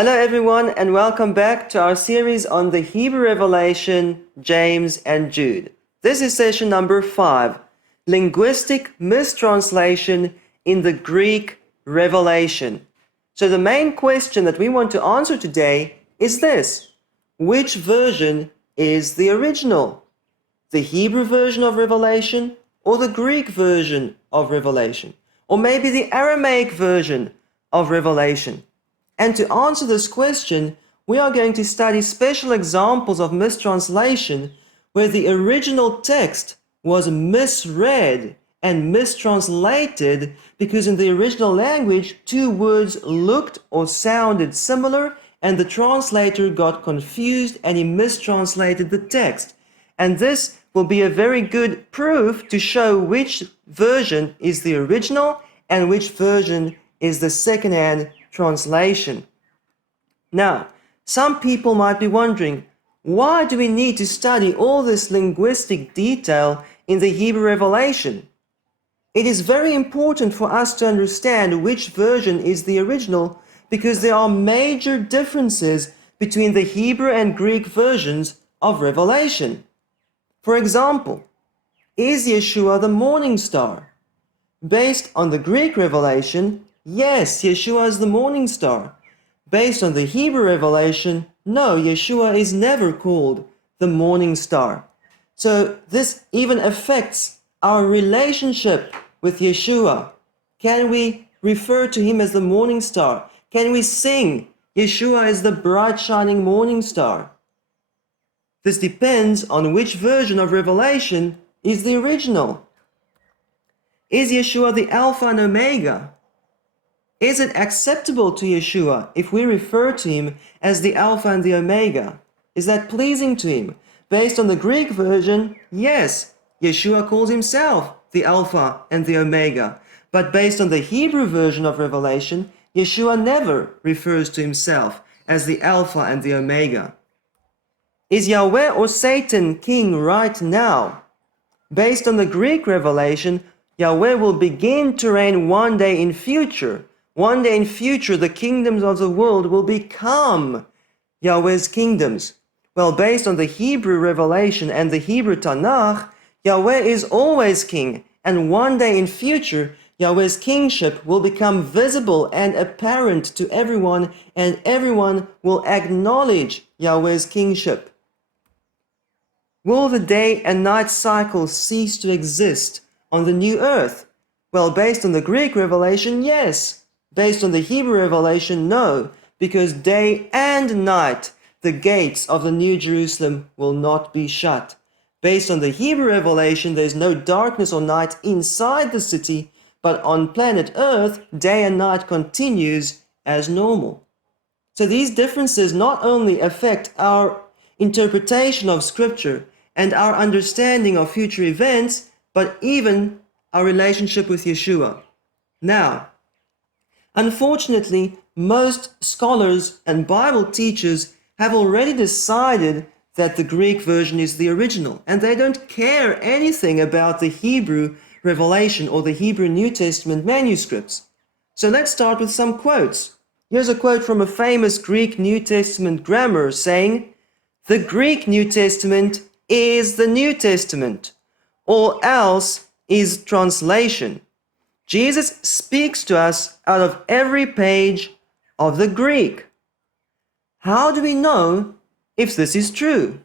Hello everyone and welcome back to our series on the Hebrew Revelation, James and Jude. This is session number 5, Linguistic Mistranslation in the Greek Revelation. So the main question that we want to answer today is this: which version is the original? The Hebrew version of Revelation or the Greek version of Revelation? Or maybe the Aramaic version of Revelation? And to answer this question, we are going to study special examples of mistranslation where the original text was misread and mistranslated because in the original language, two words looked or sounded similar and the translator got confused and he mistranslated the text. And this will be a very good proof to show which version is the original and which version is the second-hand translation. Now, some people might be wondering, why do we need to study all this linguistic detail in the Hebrew Revelation? It is very important for us to understand which version is the original because there are major differences between the Hebrew and Greek versions of Revelation. For example, is Yeshua the morning star? Based on the Greek revelation, yes, Yeshua is the morning star. Based on the Hebrew revelation, no, Yeshua is never called the morning star. So this even affects our relationship with Yeshua. Can we refer to him as the morning star? Can we sing, Yeshua is the bright shining morning star? This depends on which version of Revelation is the original. Is Yeshua the Alpha and Omega? Is it acceptable to Yeshua if we refer to him as the Alpha and the Omega? Is that pleasing to him? Based on the Greek version, yes, Yeshua calls himself the Alpha and the Omega. But based on the Hebrew version of Revelation, Yeshua never refers to himself as the Alpha and the Omega. Is Yahweh or Satan king right now? Based on the Greek revelation, Yahweh will begin to reign one day in future. One day in future, the kingdoms of the world will become Yahweh's kingdoms. Well, based on the Hebrew revelation and the Hebrew Tanakh, Yahweh is always king, and one day in future, Yahweh's kingship will become visible and apparent to everyone, and everyone will acknowledge Yahweh's kingship. Will the day and night cycle cease to exist on the new earth? Well, based on the Greek revelation, yes. Based on the Hebrew revelation, no, because day and night the gates of the New Jerusalem will not be shut. Based on the Hebrew revelation, there is no darkness or night inside the city, but on planet Earth, day and night continues as normal. So these differences not only affect our interpretation of Scripture and our understanding of future events, but even our relationship with Yeshua. Now, unfortunately, most scholars and Bible teachers have already decided that the Greek version is the original, and they don't care anything about the Hebrew revelation or the Hebrew New Testament manuscripts. So let's start with some quotes. Here's a quote from a famous Greek New Testament grammar saying, "The Greek New Testament is the New Testament. All else is translation. Jesus speaks to us out of every page of the Greek." How do we know if this is true?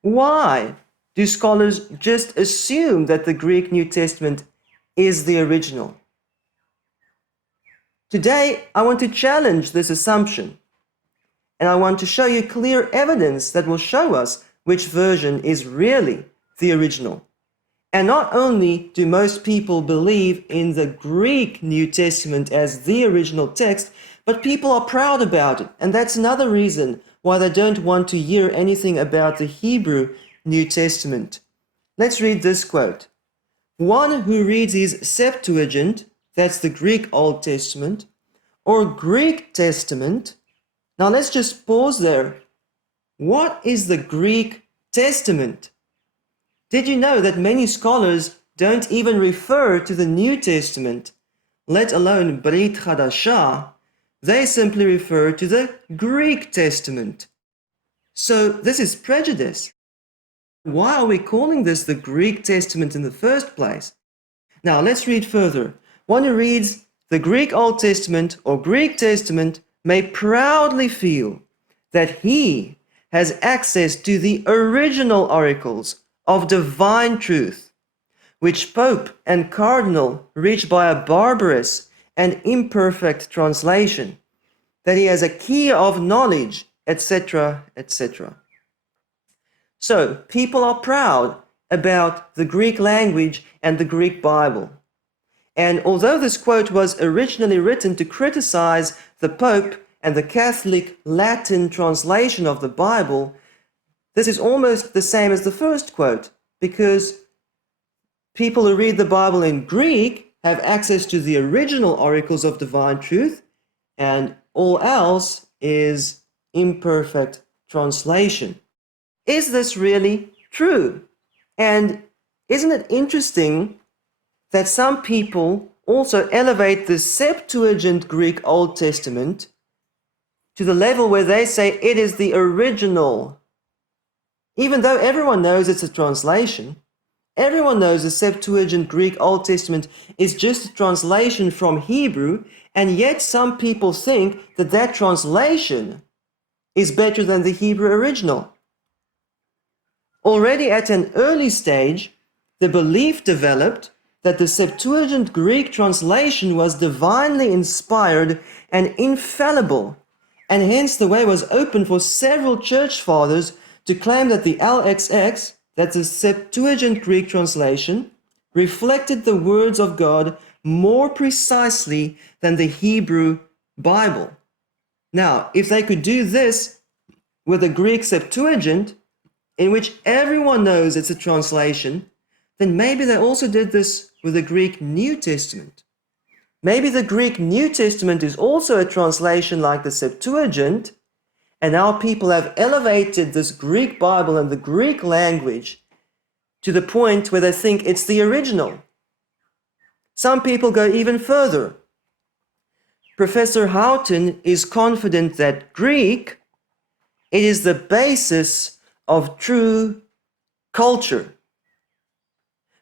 Why do scholars just assume that the Greek New Testament is the original? Today, I want to challenge this assumption, and I want to show you clear evidence that will show us which version is really the original. And not only do most people believe in the Greek New Testament as the original text, but people are proud about it. And that's another reason why they don't want to hear anything about the Hebrew New Testament. Let's read this quote. "One who reads his Septuagint," that's the Greek Old Testament, "or Greek Testament." Now let's just pause there. What is the Greek Testament? Did you know that many scholars don't even refer to the New Testament, let alone Brit Chadashah, They simply refer to the Greek Testament. So this is prejudice. Why are we calling this the Greek Testament in the first place? Now let's read further. One who reads the Greek Old Testament or Greek Testament may proudly feel that he has access to the original oracles of divine truth, which Pope and Cardinal reach by a barbarous and imperfect translation, that he has a key of knowledge, etc., etc. So, people are proud about the Greek language and the Greek Bible. And although this quote was originally written to criticize the Pope and the Catholic Latin translation of the Bible, this is almost the same as the first quote, because people who read the Bible in Greek have access to the original oracles of divine truth, and all else is imperfect translation. Is this really true? And isn't it interesting that some people also elevate the Septuagint Greek Old Testament to the level where they say it is the original, even though everyone knows it's a translation? Everyone knows the Septuagint Greek Old Testament is just a translation from Hebrew, and yet some people think that that translation is better than the Hebrew original. Already at an early stage, the belief developed that the Septuagint Greek translation was divinely inspired and infallible, and hence the way was open for several church fathers to claim that the LXX, that's the Septuagint Greek translation, reflected the words of God more precisely than the Hebrew Bible. Now, if they could do this with the Greek Septuagint, in which everyone knows it's a translation, then maybe they also did this with the Greek New Testament. Maybe the Greek New Testament is also a translation like the Septuagint, and now people have elevated this Greek Bible and the Greek language to the point where they think it's the original. Some people go even further. Professor Houghton is confident that Greek, it is the basis of true culture.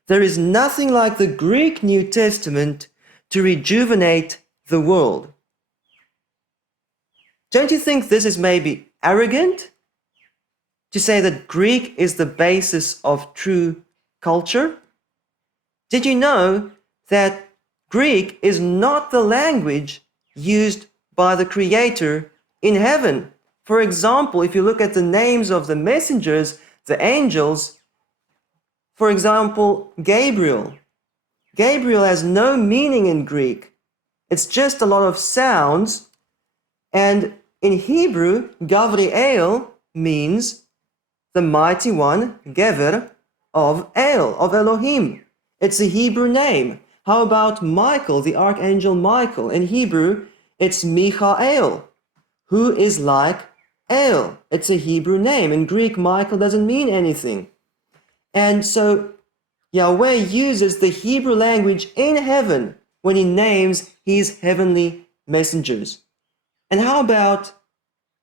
There is nothing like the Greek New Testament to rejuvenate the world. Don't you think this is maybe arrogant to say that Greek is the basis of true culture? Did you know that Greek is not the language used by the Creator in heaven? For example, if you look at the names of the messengers, the angels, for example, Gabriel. Gabriel has no meaning in Greek. It's just a lot of sounds. And in Hebrew, Gavriel means the mighty one, Gever, of El, of Elohim. It's a Hebrew name. How about Michael, the archangel Michael? In Hebrew, it's Michael, who is like El. It's a Hebrew name. In Greek, Michael doesn't mean anything. And so Yahweh uses the Hebrew language in heaven when he names his heavenly messengers. And how about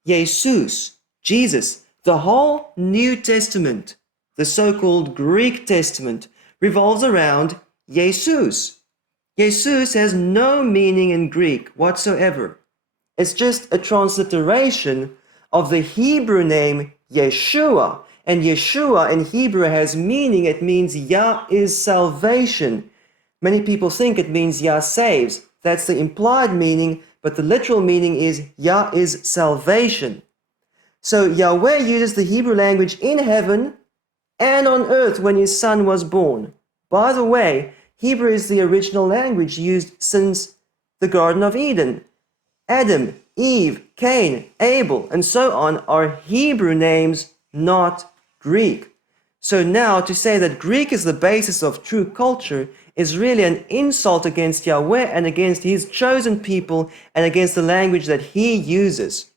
Jesus, Jesus? The whole New Testament, the so-called Greek Testament, revolves around Jesus. Jesus has no meaning in Greek whatsoever. It's just a transliteration of the Hebrew name Yeshua. And Yeshua in Hebrew has meaning. It means Yah is salvation. Many people think it means Yah saves. That's the implied meaning, but the literal meaning is Yah is salvation. So Yahweh uses the Hebrew language in heaven and on earth when his son was born. By the way, Hebrew is the original language used since the Garden of Eden. Adam, Eve, Cain, Abel, and so on are Hebrew names, not Greek. So now to say that Greek is the basis of true culture is really an insult against Yahweh and against his chosen people and against the language that he uses.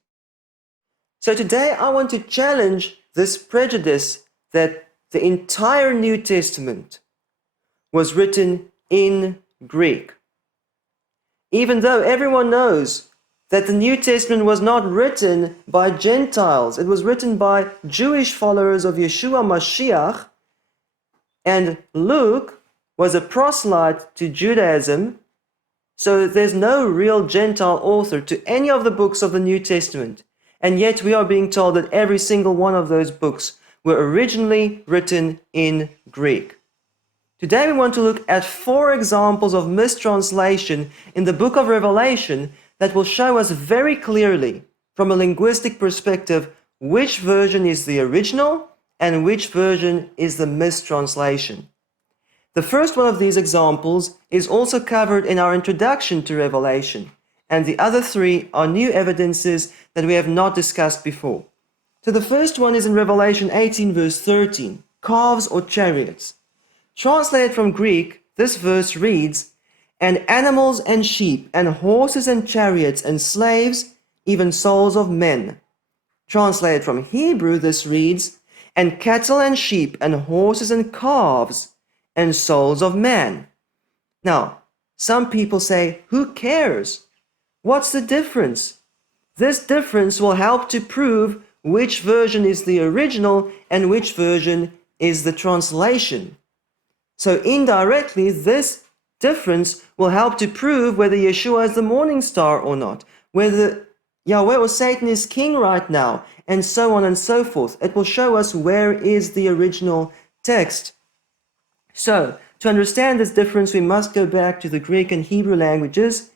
So today I want to challenge this prejudice that the entire New Testament was written in Greek. Even though everyone knows that the New Testament was not written by Gentiles. It was written by Jewish followers of Yeshua Mashiach, and Luke was a proselyte to Judaism, so there's no real Gentile author to any of the books of the New Testament. And yet we are being told that every single one of those books were originally written in Greek. Today we want to look at 4 examples of mistranslation in the book of Revelation that will show us very clearly, from a linguistic perspective, which version is the original and which version is the mistranslation. The first one of these examples is also covered in our introduction to Revelation, and the other 3 are new evidences that we have not discussed before. So the first one is in Revelation 18 verse 13, calves or chariots. Translated from Greek, this verse reads, "And animals and sheep and horses and chariots and slaves, even souls of men." Translated from Hebrew, this reads, "And cattle and sheep and horses and calves and souls of man." Now, some people say, who cares? What's the difference? This difference will help to prove which version is the original and which version is the translation. So indirectly, this difference will help to prove whether Yeshua is the morning star or not, whether Yahweh or Satan is king right now, and so on and so forth. It will show us where is the original text. So, to understand this difference, we must go back to the Greek and Hebrew languages.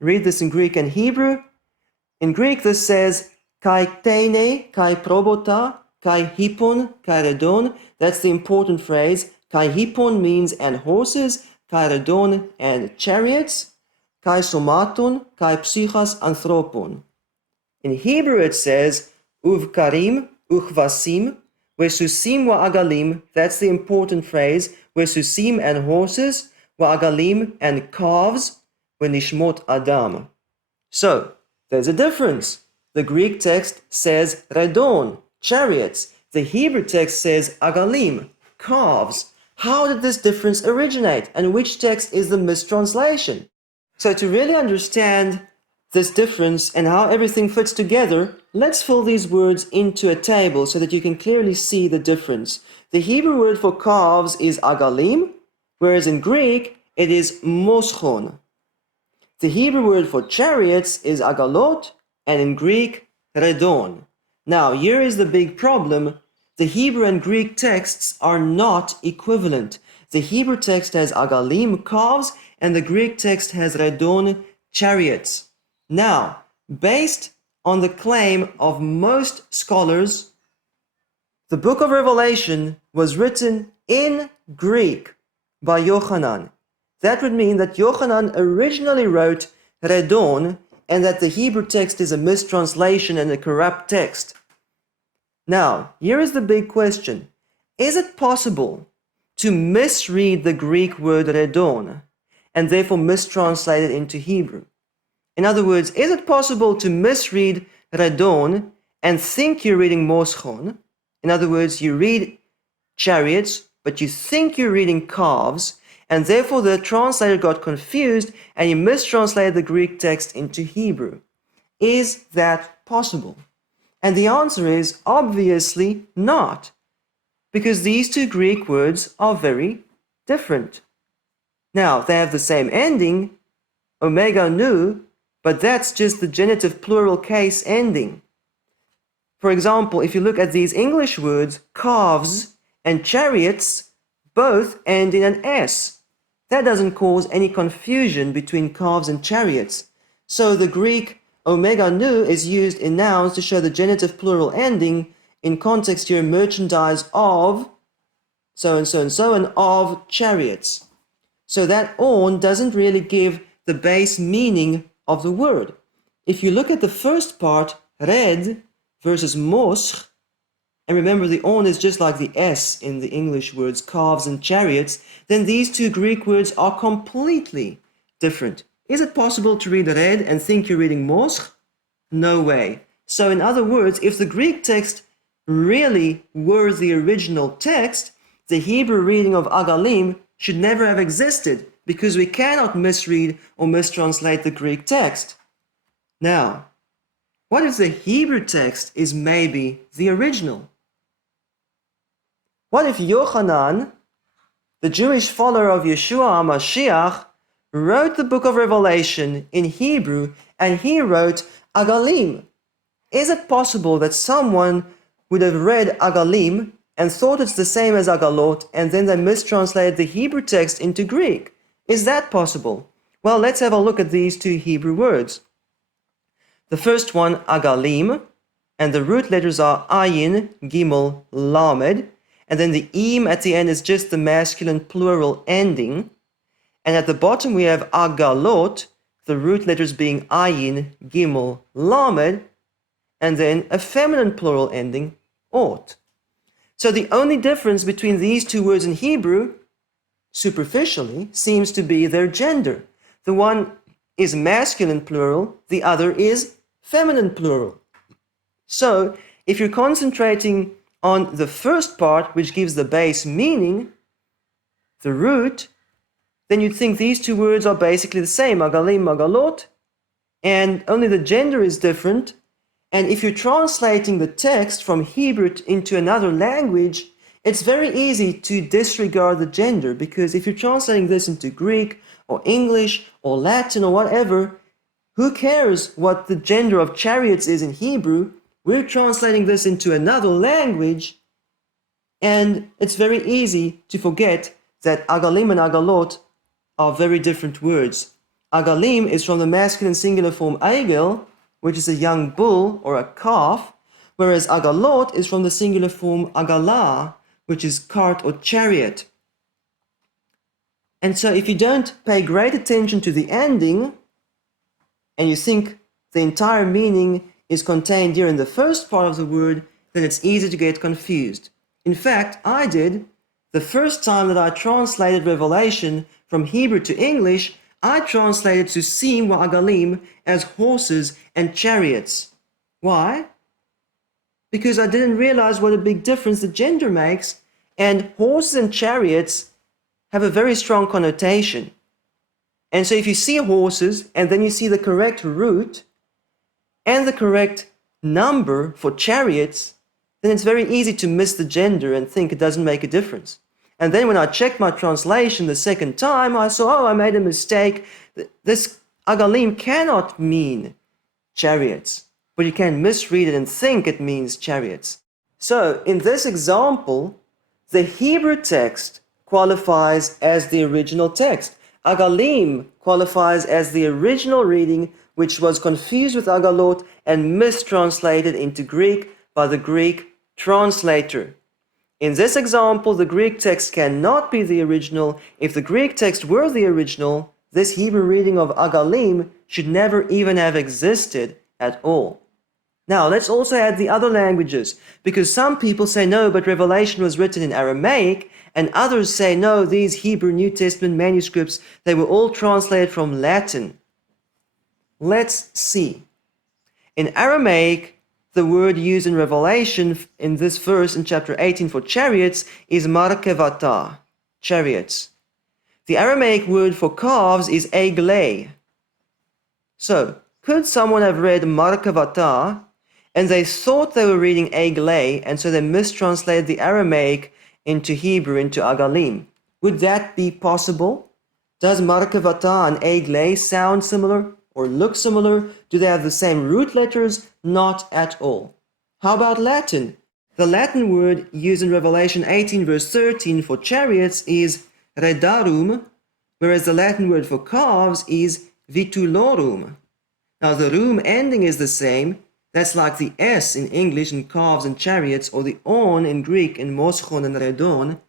Read this in Greek and Hebrew. In Greek, this says, kai teine, kai probota, kai hippon, kai redon. That's the important phrase. Kai hippon means and horses, kai redon and chariots, kai somaton, kai psychas anthropon. In Hebrew it says, uvkarim, uchvasim, vesusim wa agalim. That's the important phrase. Vesusim and horses, wa agalim and calves, venishmot adam. So, there's a difference. The Greek text says redon, chariots. The Hebrew text says agalim, calves. How did this difference originate, and which text is the mistranslation? So to really understand this difference and how everything fits together, let's fill these words into a table so that you can clearly see the difference. The Hebrew word for calves is agalim, whereas in Greek it is moschon. The Hebrew word for chariots is agalot, and in Greek, redon. Now, here is the big problem. The Hebrew and Greek texts are not equivalent. The Hebrew text has agalim, calves, and the Greek text has redon, chariots. Now, based on the claim of most scholars, the book of Revelation was written in Greek by Yochanan. That would mean that Yochanan originally wrote redon, and that the Hebrew text is a mistranslation and a corrupt text. Now, here is the big question. Is it possible to misread the Greek word redon and therefore mistranslate it into Hebrew? In other words, is it possible to misread redon and think you're reading moschon? In other words, you read chariots, but you think you're reading calves, and therefore the translator got confused and he mistranslated the Greek text into Hebrew. Is that possible? And the answer is obviously not, because these 2 Greek words are very different. Now, they have the same ending, omega nu, but that's just the genitive plural case ending. For example, if you look at these English words, calves and chariots, both end in an S. That doesn't cause any confusion between calves and chariots. So the Greek omega nu is used in nouns to show the genitive plural ending in context here, merchandise of so and so and so, and of chariots. So that on doesn't really give the base meaning of the word. If you look at the first part, red versus mosch, and remember the on is just like the S in the English words calves and chariots, then these 2 Greek words are completely different. Is it possible to read red and think you're reading mosch? No way. So in other words, if the Greek text really were the original text, the Hebrew reading of agalim should never have existed, because we cannot misread or mistranslate the Greek text. Now, what if the Hebrew text is maybe the original? What if Yochanan, the Jewish follower of Yeshua HaMashiach, wrote the book of Revelation in Hebrew and he wrote Agalim? Is it possible that someone would have read Agalim and thought it's the same as Agalot and then they mistranslated the Hebrew text into Greek? Is that possible? Well, let's have a look at these two Hebrew words. The first one, Agalim, and the root letters are Ayin, Gimel, Lamed, and then the im at the end is just the masculine plural ending. And at the bottom we have Agalot, the root letters being Ayin, Gimel, Lamed, and then a feminine plural ending, Ot. So the only difference between these two words in Hebrew, superficially, seems to be their gender. The one is masculine plural, the other is feminine plural. So if you're concentrating on the first part, which gives the base meaning, the root, then you'd think these two words are basically the same, Agalim, Agalot, and only the gender is different. And if you're translating the text from Hebrew into another language, it's very easy to disregard the gender, because if you're translating this into Greek or English or Latin or whatever, who cares what the gender of chariots is in Hebrew? We're translating this into another language, and it's very easy to forget that Agalim and Agalot are very different words. Agalim is from the masculine singular form Egel, which is a young bull or a calf, whereas Agalot is from the singular form Agalah, which is cart or chariot. And so if you don't pay great attention to the ending, and you think the entire meaning is contained here in the first part of the word, then it's easy to get confused. In fact, I did. The first time that I translated Revelation from Hebrew to English, I translated Susim wa Agalim as horses and chariots. Why? Because I didn't realize what a big difference the gender makes, and horses and chariots have a very strong connotation. And so if you see horses and then you see the correct root and the correct number for chariots, then it's very easy to miss the gender and think it doesn't make a difference. And then when I checked my translation the second time, I saw, oh, I made a mistake. This Agalim cannot mean chariots, but you can misread it and think it means chariots. So in this example, the Hebrew text qualifies as the original text. Agalim qualifies as the original reading, which was confused with Agalot and mistranslated into Greek by the Greek translator. In this example, the Greek text cannot be the original. If the Greek text were the original, this Hebrew reading of Agalim should never even have existed at all. Now, let's also add the other languages, because some people say no, but Revelation was written in Aramaic, and others say no, these Hebrew New Testament manuscripts, they were all translated from Latin. Let's see. In Aramaic, the word used in Revelation in this verse in chapter 18 for chariots is markevata, chariots. The Aramaic word for calves is eglei. So, could someone have read markevata and they thought they were reading eglei, and so they mistranslated the Aramaic into Hebrew, into Agalim? Would that be possible? Does markevata and eglei sound similar or look similar? Do they have the same root letters? Not at all. How about Latin? The Latin word used in Revelation 18 verse 13 for chariots is redarum, whereas the Latin word for calves is vitulorum. Now the rum ending is the same. That's like the S in English in calves and chariots, or the on in Greek in moschon and redon.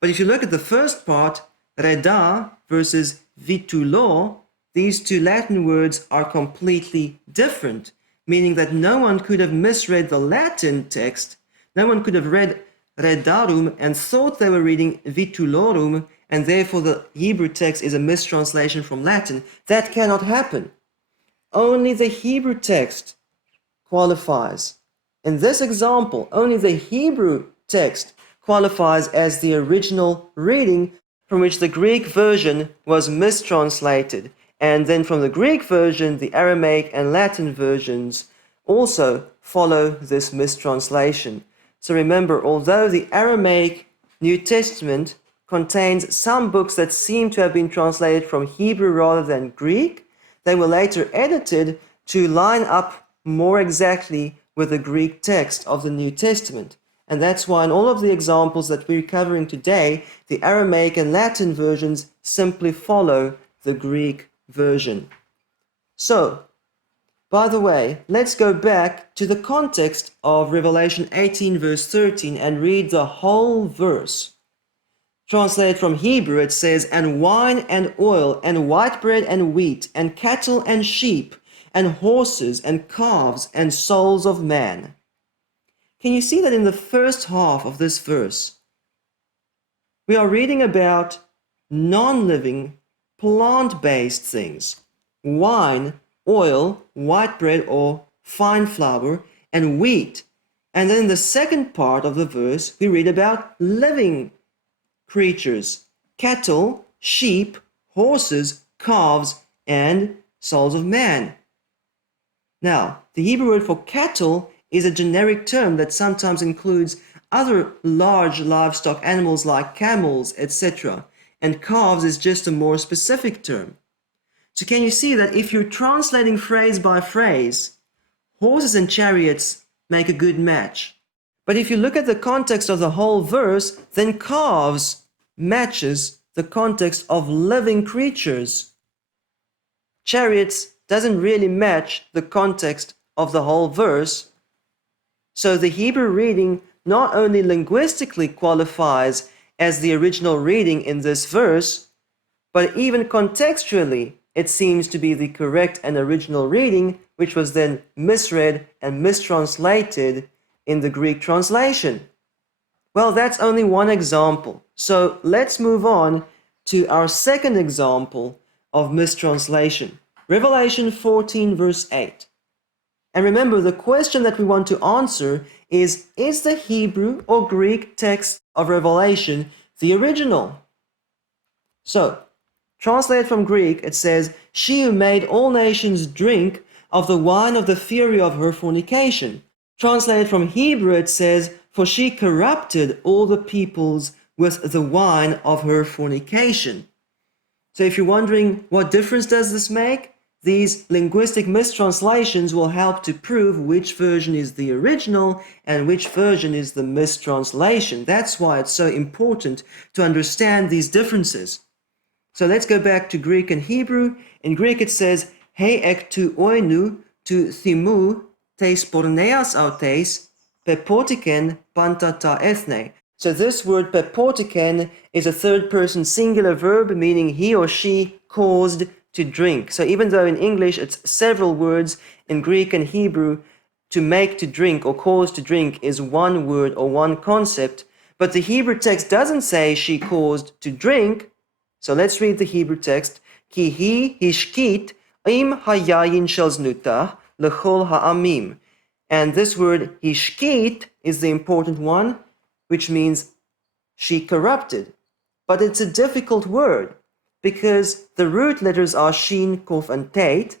But if you look at the first part, reda versus vitulo, these two Latin words are completely different, meaning that no one could have misread the Latin text. No one could have read redarum and thought they were reading vitulorum, and therefore the Hebrew text is a mistranslation from Latin. That cannot happen. Only the Hebrew text qualifies. In this example, only the Hebrew text qualifies as the original reading from which the Greek version was mistranslated. And then from the Greek version, the Aramaic and Latin versions also follow this mistranslation. So remember, although the Aramaic New Testament contains some books that seem to have been translated from Hebrew rather than Greek, they were later edited to line up more exactly with the Greek text of the New Testament. And that's why in all of the examples that we're covering today, the Aramaic and Latin versions simply follow the Greek version. So, by the way, let's go back to the context of Revelation 18 verse 13 and read the whole verse. Translated from Hebrew, it says, "And wine and oil and white bread and wheat and cattle and sheep and horses and calves and souls of man." Can you see that in the first half of this verse, we are reading about non-living, plant-based things: wine, oil, white bread or fine flour, and wheat. And then in the second part of the verse, we read about living creatures: cattle, sheep, horses, calves, and souls of man. Now, the Hebrew word for cattle is a generic term that sometimes includes other large livestock animals like camels, etc. And calves is just a more specific term. So can you see that if you're translating phrase by phrase, horses and chariots make a good match. But if you look at the context of the whole verse, then calves matches the context of living creatures. Chariots doesn't really match the context of the whole verse. So the Hebrew reading not only linguistically qualifies as the original reading in this verse, but even contextually it seems to be the correct and original reading, which was then misread and mistranslated in the Greek translation. Well, that's only one example. So let's move on to our second example of mistranslation. Revelation 14 verse 8. And remember, the question that we want to answer is the Hebrew or Greek text of Revelation the original? So, translated from Greek, it says, "She who made all nations drink of the wine of the fury of her fornication." Translated from Hebrew, it says, "For she corrupted all the peoples with the wine of her fornication." So if you're wondering what difference does this make, these linguistic mistranslations will help to prove which version is the original and which version is the mistranslation. That's why it's so important to understand these differences. So let's go back to Greek and Hebrew. In Greek it says, "He ek tu oinu tu thimu tes porneas autes pepotiken pantata ethne." So this word pepotiken is a third person singular verb meaning he or she caused to drink. So even though in English it's several words, in Greek and Hebrew, to make to drink or cause to drink is one word or one concept. But the Hebrew text doesn't say she caused to drink. So let's read the Hebrew text. Ki hi hishkit im hayayin shel znutah lechol ha'amim. And this word hishkit is the important one, which means she corrupted. But it's a difficult word because the root letters are shin, kof, and tet,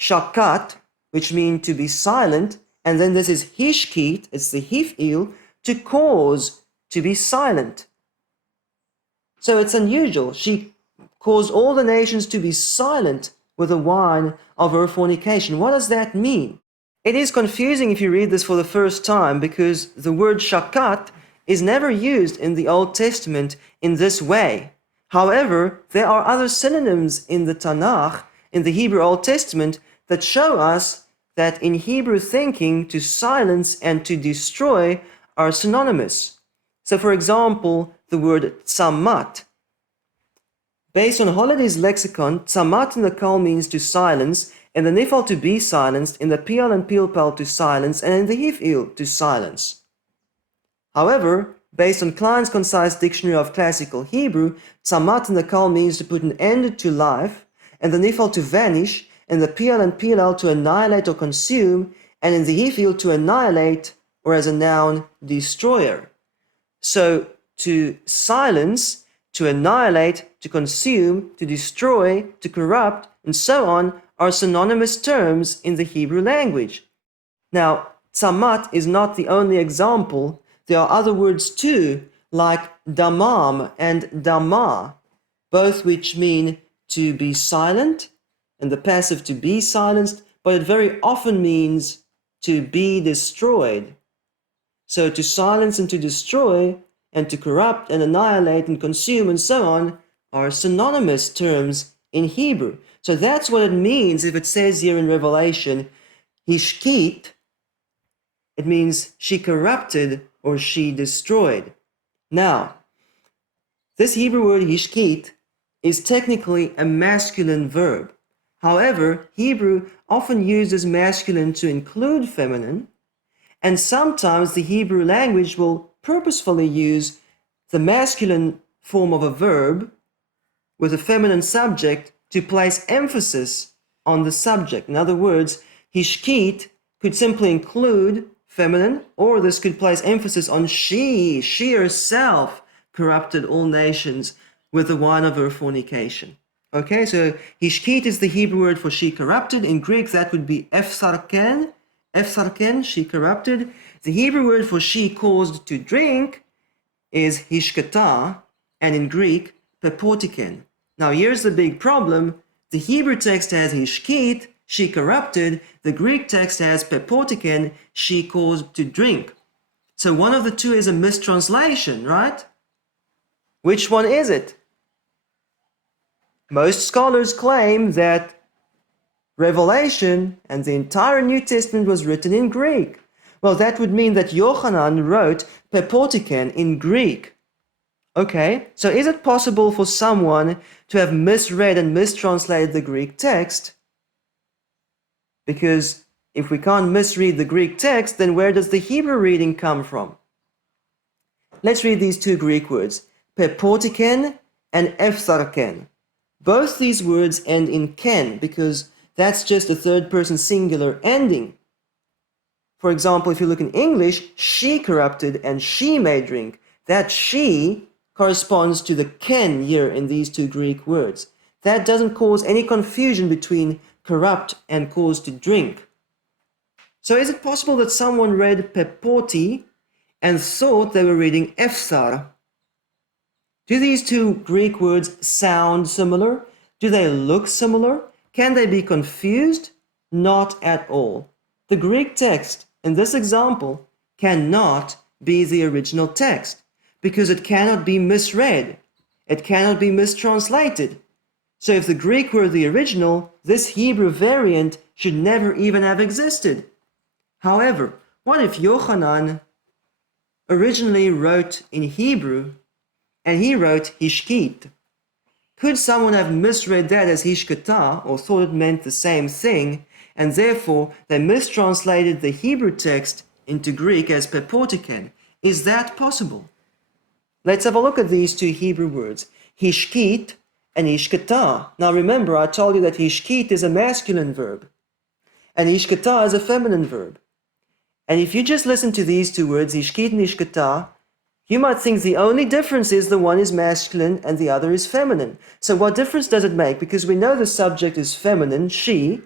shakat, which mean to be silent, and then this is hishkit, it's the hif'il, to cause to be silent. So it's unusual. She caused all the nations to be silent with the wine of her fornication. What does that mean? It is confusing if you read this for the first time because the word shakat is never used in the Old Testament in this way. However, there are other synonyms in the Tanakh, in the Hebrew Old Testament, that show us that in Hebrew thinking, to silence and to destroy are synonymous. So for example, the word tzamat. Based on Holiday's lexicon, tzamat in the kal means to silence, in the nifal to be silenced, in the pial and pilpal to silence, and in the hif'il to silence. However, based on Klein's Concise Dictionary of Classical Hebrew, tzamat in the kal means to put an end to life, and the nifal to vanish, and the pial and pilal to annihilate or consume, and in the hif'il to annihilate, or as a noun, destroyer. So to silence, to annihilate, to consume, to destroy, to corrupt, and so on are synonymous terms in the Hebrew language. Now, tzamat is not the only example. There are other words too, like damam and dama, both which mean to be silent, and the passive to be silenced, but it very often means to be destroyed. So to silence and to destroy, and to corrupt and annihilate and consume and so on are synonymous terms in Hebrew. So that's what it means if it says here in Revelation, hishkit, it means she corrupted or she destroyed. Now, this Hebrew word hishkit is technically a masculine verb. However, Hebrew often uses masculine to include feminine, and sometimes the Hebrew language will purposefully use the masculine form of a verb with a feminine subject to place emphasis on the subject. In other words, hishkit could simply include feminine, or this could place emphasis on she herself corrupted all nations with the wine of her fornication. Okay, so hishkit is the Hebrew word for she corrupted. In Greek, that would be efsarken, she corrupted. The Hebrew word for she caused to drink is hishkata, and in Greek, perpotiken. Now here's the big problem. The Hebrew text has hishkit, she corrupted. The Greek text has perpotiken, she caused to drink. So one of the two is a mistranslation, right? Which one is it? Most scholars claim that Revelation and the entire New Testament was written in Greek. Well, that would mean that Yochanan wrote perpotiken in Greek. Okay, so is it possible for someone to have misread and mistranslated the Greek text? Because if we can't misread the Greek text, then where does the Hebrew reading come from? Let's read these two Greek words, perpotiken and ephsarken. Both these words end in ken because that's just a third-person singular ending. For example, if you look in English, she corrupted and she may drink. That she corresponds to the ken here in these two Greek words. That doesn't cause any confusion between corrupt and cause to drink. So is it possible that someone read pepoti and thought they were reading ephsar? Do these two Greek words sound similar? Do they look similar? Can they be confused? Not at all. The Greek text in this example cannot be the original text because it cannot be misread. It cannot be mistranslated. So if the Greek were the original, this Hebrew variant should never even have existed. However, what if Yochanan originally wrote in Hebrew and he wrote hishkit? Could someone have misread that as hishkata or thought it meant the same thing, and therefore they mistranslated the Hebrew text into Greek as perpotiken? Is that possible? Let's have a look at these two Hebrew words, hishkit and hishkata. Now remember, I told you that hishkit is a masculine verb and hishkata is a feminine verb. And if you just listen to these two words, hishkit and hishkata, you might think the only difference is the one is masculine and the other is feminine. So what difference does it make? Because we know the subject is feminine, she,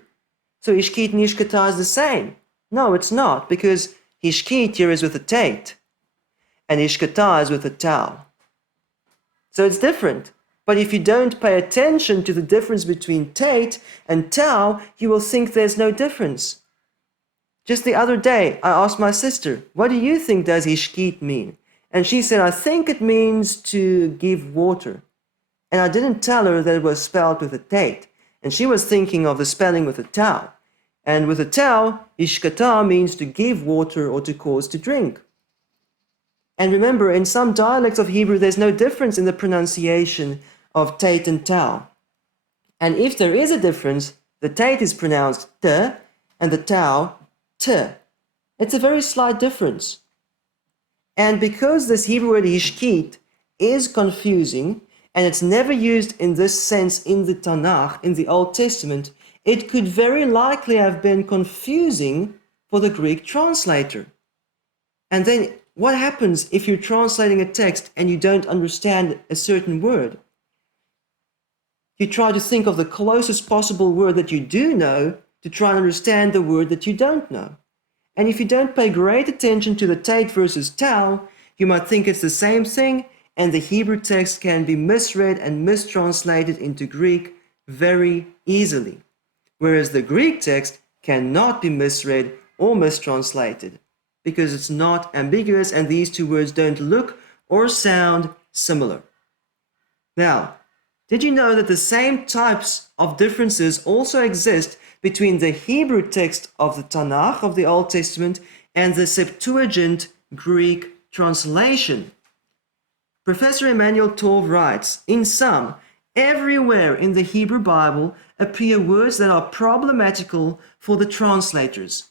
so hishkit and hishkata is the same. No, it's not, because hishkit here is with a tate, and hishkata is with a tau. So it's different. But if you don't pay attention to the difference between tate and tau, you will think there's no difference. Just the other day, I asked my sister, what do you think does hishkit mean? And she said, I think it means to give water. And I didn't tell her that it was spelled with a tate. And she was thinking of the spelling with a tau. And with a tau, hishkata means to give water or to cause to drink. And remember, in some dialects of Hebrew, there's no difference in the pronunciation of tate and tau. And if there is a difference, the tate is pronounced t and the tau t. It's a very slight difference. And because this Hebrew word hishkit is confusing, and it's never used in this sense in the Tanakh, in the Old Testament, it could very likely have been confusing for the Greek translator. And then what happens if you're translating a text and you don't understand a certain word? You try to think of the closest possible word that you do know to try and understand the word that you don't know. And if you don't pay great attention to the tate versus tau, you might think it's the same thing, and the Hebrew text can be misread and mistranslated into Greek very easily, whereas the Greek text cannot be misread or mistranslated because it's not ambiguous and these two words don't look or sound similar. Now, did you know that the same types of differences also exist between the Hebrew text of the Tanakh of the Old Testament and the Septuagint Greek translation? Professor Emmanuel Tov writes, in sum, everywhere in the Hebrew Bible appear words that are problematical for the translators.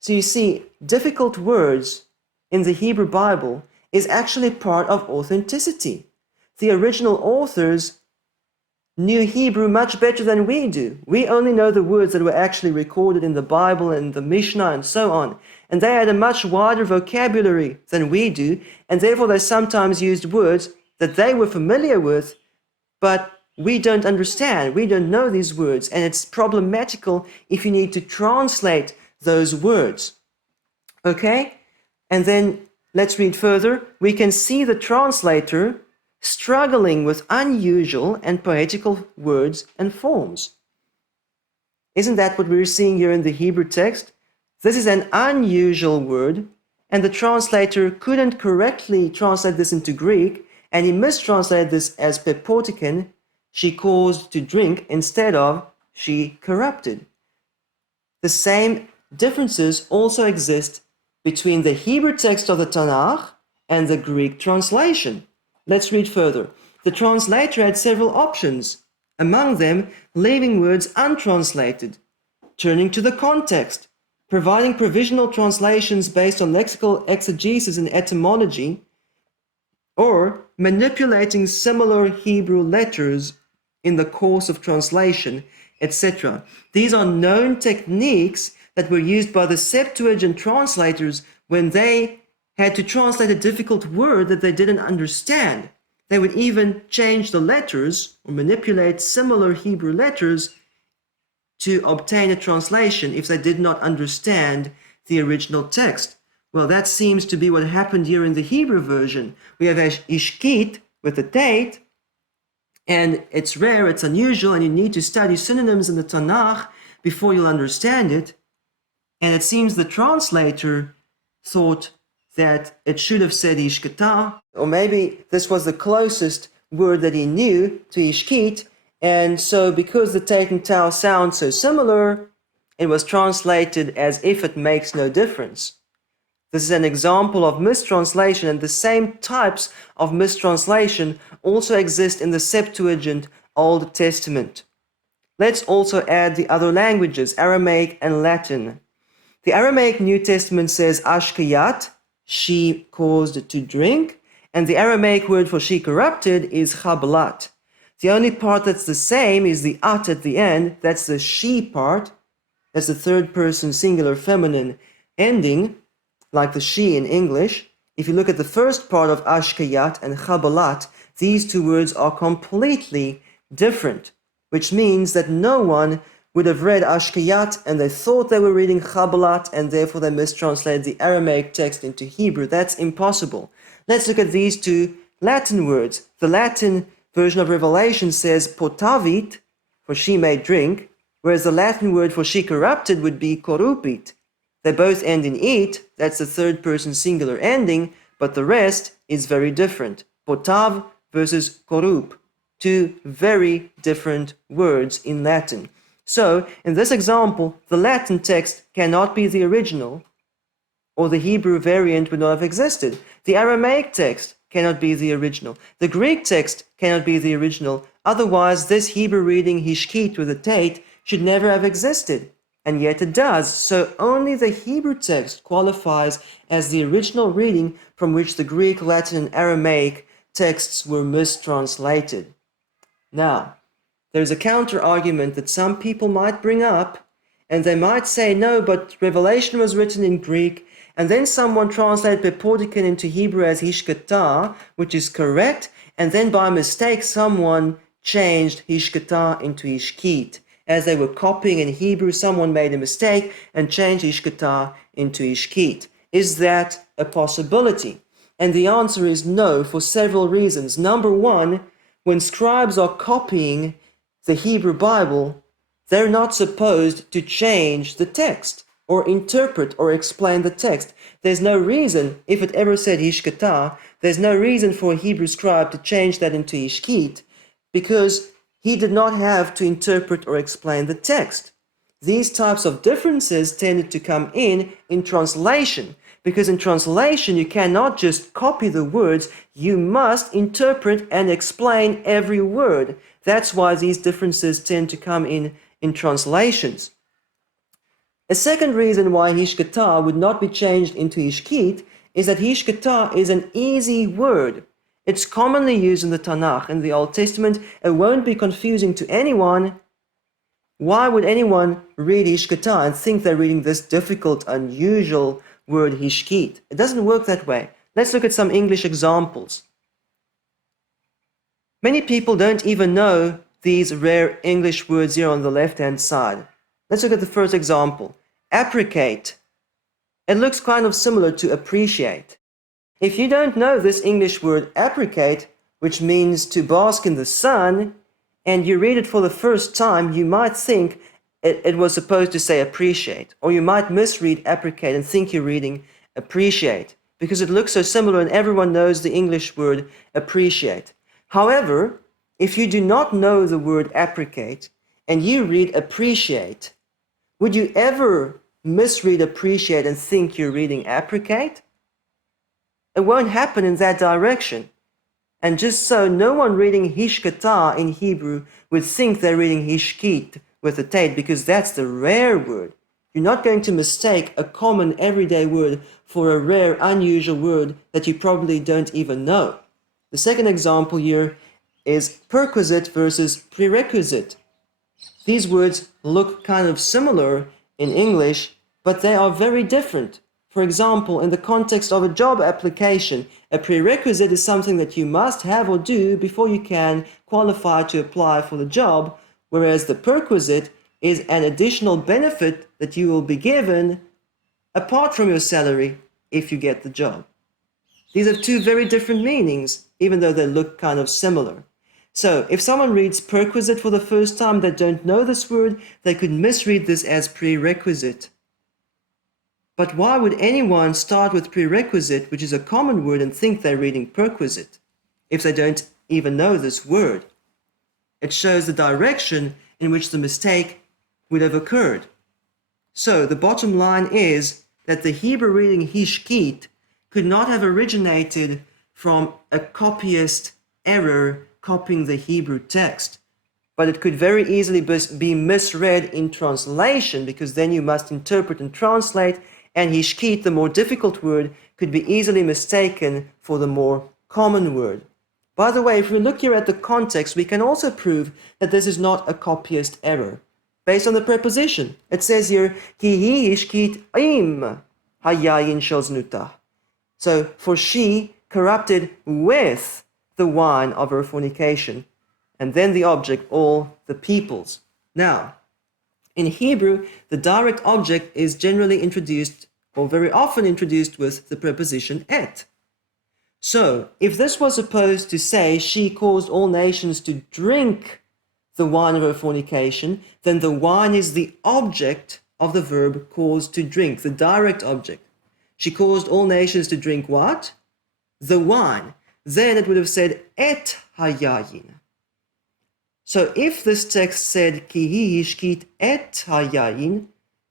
So you see, difficult words in the Hebrew Bible is actually part of authenticity. The original authors knew Hebrew much better than we do. We only know the words that were actually recorded in the Bible and the Mishnah and so on. And they had a much wider vocabulary than we do, and therefore they sometimes used words that they were familiar with, but we don't understand. We don't know these words, and it's problematical if you need to translate those words. Okay? And then let's read further. We can see the translator struggling with unusual and poetical words and forms. Isn't that what we're seeing here in the Hebrew text? This is an unusual word, and the translator couldn't correctly translate this into Greek, and he mistranslated this as perpotiken, she caused to drink, instead of she corrupted. The same differences also exist between the Hebrew text of the Tanakh and the Greek translation. Let's read further. The translator had several options, among them leaving words untranslated, turning to the context, providing provisional translations based on lexical exegesis and etymology, or manipulating similar Hebrew letters in the course of translation, etc. These are known techniques that were used by the Septuagint translators when they had to translate a difficult word that they didn't understand. They would even change the letters or manipulate similar Hebrew letters to obtain a translation if they did not understand the original text. Well, that seems to be what happened here in the Hebrew version. We have ishkit with the tate, and it's rare, it's unusual, and you need to study synonyms in the Tanakh before you'll understand it. And it seems the translator thought that it should have said ishkata, or maybe this was the closest word that he knew to ishkit, and so because the tate and tau sound so similar, it was translated as if it makes no difference. This is an example of mistranslation, and the same types of mistranslation also exist in the Septuagint Old Testament. Let's also add the other languages, Aramaic and Latin. The Aramaic New Testament says ashkayat, she caused to drink, and the Aramaic word for she corrupted is chablat. The only part that's the same is the at the end, that's the she part, that's the third person singular feminine ending, like the she in English. If you look at the first part of ashkayat and chabalat, these two words are completely different, which means that no one would have read ashkayat and they thought they were reading chabalat and therefore they mistranslated the Aramaic text into Hebrew. That's impossible. Let's look at these two Latin words. The Latin version of Revelation says potavit, for she may drink, whereas the Latin word for she corrupted would be corrupit. They both end in it, that's the third person singular ending, but the rest is very different. Potav versus corrup, two very different words in Latin. So, in this example, the Latin text cannot be the original, or the Hebrew variant would not have existed. The Aramaic text cannot be the original. The Greek text cannot be the original. Otherwise, this Hebrew reading, hishkit with a tate, should never have existed. And yet it does. So only the Hebrew text qualifies as the original reading from which the Greek, Latin, and Aramaic texts were mistranslated. Now, there's a counter-argument that some people might bring up, and they might say, no, but Revelation was written in Greek, and then someone translated perpordican into Hebrew as hishkata, which is correct, and then by mistake someone changed hishkata into hishkit. As they were copying in Hebrew, someone made a mistake and changed hishkata into hishkit. Is that a possibility? And the answer is no, for several reasons. Number one, when scribes are copying the Hebrew Bible, they're not supposed to change the text or interpret or explain the text. There's no reason, if it ever said hishkata, there's no reason for a Hebrew scribe to change that into hishkit, because he did not have to interpret or explain the text. These types of differences tended to come in translation, because in translation you cannot just copy the words, you must interpret and explain every word. That's why these differences tend to come in translations. A second reason why hishkata would not be changed into hishkit is that hishkata is an easy word. It's commonly used in the Tanakh, in the Old Testament. It won't be confusing to anyone. Why would anyone read hishkata and think they're reading this difficult, unusual word hishkit? It doesn't work that way. Let's look at some English examples. Many people don't even know these rare English words here on the left-hand side. Let's look at the first example. Appreciate. It looks kind of similar to appreciate. If you don't know this English word appreciate, which means to bask in the sun, and you read it for the first time, you might think it was supposed to say appreciate, or you might misread appreciate and think you're reading appreciate, because it looks so similar and everyone knows the English word appreciate. However, if you do not know the word appreciate and you read appreciate, would you ever misread appreciate and think you're reading appreciate? It won't happen in that direction. And just so, no one reading hishkata in Hebrew would think they're reading hishkit with a tate, because that's the rare word. You're not going to mistake a common everyday word for a rare, unusual word that you probably don't even know. The second example here is perquisite versus prerequisite. These words look kind of similar in English, but they are very different. For example, in the context of a job application, a prerequisite is something that you must have or do before you can qualify to apply for the job, whereas the perquisite is an additional benefit that you will be given apart from your salary if you get the job. These have two very different meanings, even though they look kind of similar. So, if someone reads perquisite for the first time that don't know this word, they could misread this as prerequisite. But why would anyone start with prerequisite, which is a common word, and think they're reading perquisite, if they don't even know this word? It shows the direction in which the mistake would have occurred. So the bottom line is that the Hebrew reading hishkit could not have originated from a copyist error copying the Hebrew text, but it could very easily be misread in translation, because then you must interpret and translate, and hishkit, the more difficult word, could be easily mistaken for the more common word. By the way, if we look here at the context, we can also prove that this is not a copyist error. Based on the preposition, it says here, Ki hishkit im hayayin shel znutah. So, for she corrupted with the wine of her fornication, and then the object, all the peoples. Now, in Hebrew, the direct object is generally introduced, or very often introduced, with the preposition et. So, if this was supposed to say she caused all nations to drink the wine of her fornication, then the wine is the object of the verb caused to drink, the direct object. She caused all nations to drink what? The wine. Then it would have said et hayayin. So if this text said ki hishkit et hayayin,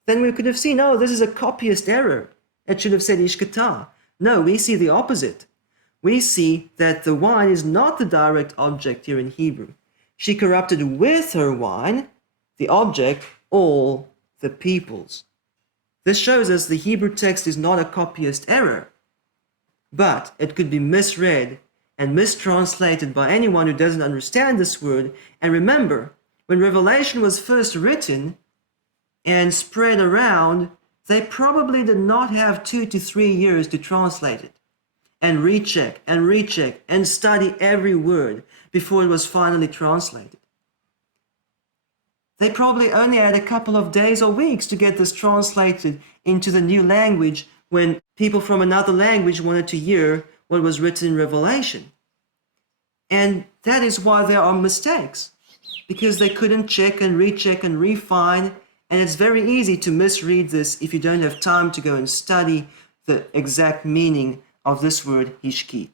then we could have seen, oh, this is a copyist error. It should have said ishkata. No, we see the opposite. We see that the wine is not the direct object here in Hebrew. She corrupted with her wine, the object, all the peoples. This shows us the Hebrew text is not a copyist error, but it could be misread and mistranslated by anyone who doesn't understand this word. And remember, when Revelation was first written and spread around, they probably did not have 2 to 3 years to translate it and recheck and study every word before it was finally translated. They probably only had a couple of days or weeks to get this translated into the new language when people from another language wanted to hear what was written in Revelation. And that is why there are mistakes, because they couldn't check and recheck and refine, and it's very easy to misread this if you don't have time to go and study the exact meaning of this word hishkit.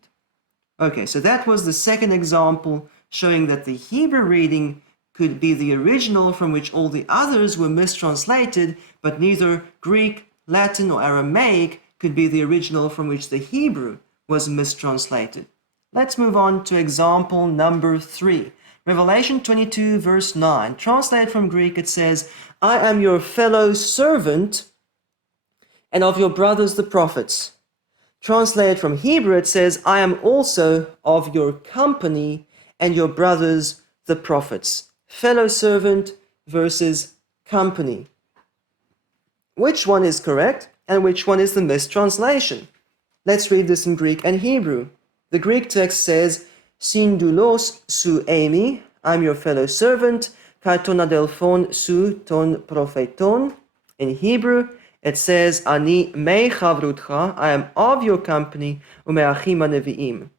Okay, so that was the second example showing that the Hebrew reading could be the original from which all the others were mistranslated, but neither Greek, Latin, or Aramaic could be the original from which the Hebrew was mistranslated. Let's move on to example number 3. Revelation 22 verse 9. Translated from Greek, it says, I am your fellow servant and of your brothers the prophets. Translated from Hebrew, it says, I am also of your company and your brothers the prophets. Fellow servant versus company. Which one is correct and which one is the mistranslation? Let's read this in Greek and Hebrew. The Greek text says, Syndulos su emi, I'm your fellow servant, kai ton adelphon su ton propheton. In Hebrew, it says, Ani me chavrutcha, I am of your company, umeachim nevi'im.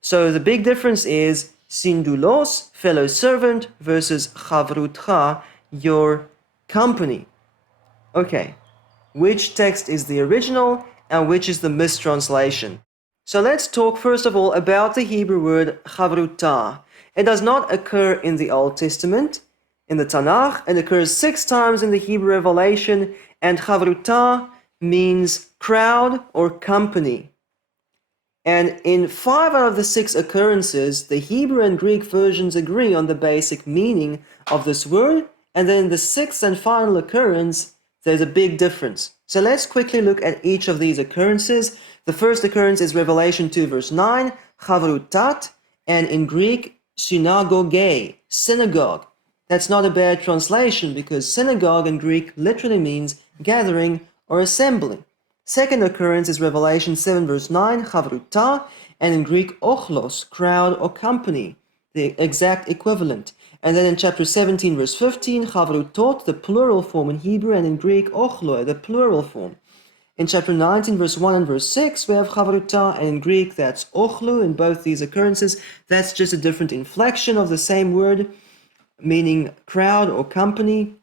So the big difference is Syndulos, fellow servant, versus chavrutcha, your company. Okay, which text is the original and which is the mistranslation? So let's talk first of all about the Hebrew word chavrutah. It does not occur in the Old Testament. In the Tanakh, it occurs 6 times in the Hebrew Revelation, and chavrutah means crowd or company. And in 5 out of the 6 occurrences, the Hebrew and Greek versions agree on the basic meaning of this word, and then in the 6th and final occurrence, there's a big difference. So let's quickly look at each of these occurrences. The first occurrence is Revelation 2 verse 9, chavrutat, and in Greek, synagoge, synagogue. That's not a bad translation because synagogue in Greek literally means gathering or assembly. Second occurrence is Revelation 7 verse 9, chavruta, and in Greek, ochlos, crowd or company, the exact equivalent. And then in chapter 17 verse 15, chavrutot, the plural form in Hebrew, and in Greek, ochloi, the plural form. In chapter 19 verse 1 and verse 6, we have chavruta, and in Greek, that's ochlu. In both these occurrences, that's just a different inflection of the same word, meaning crowd or company.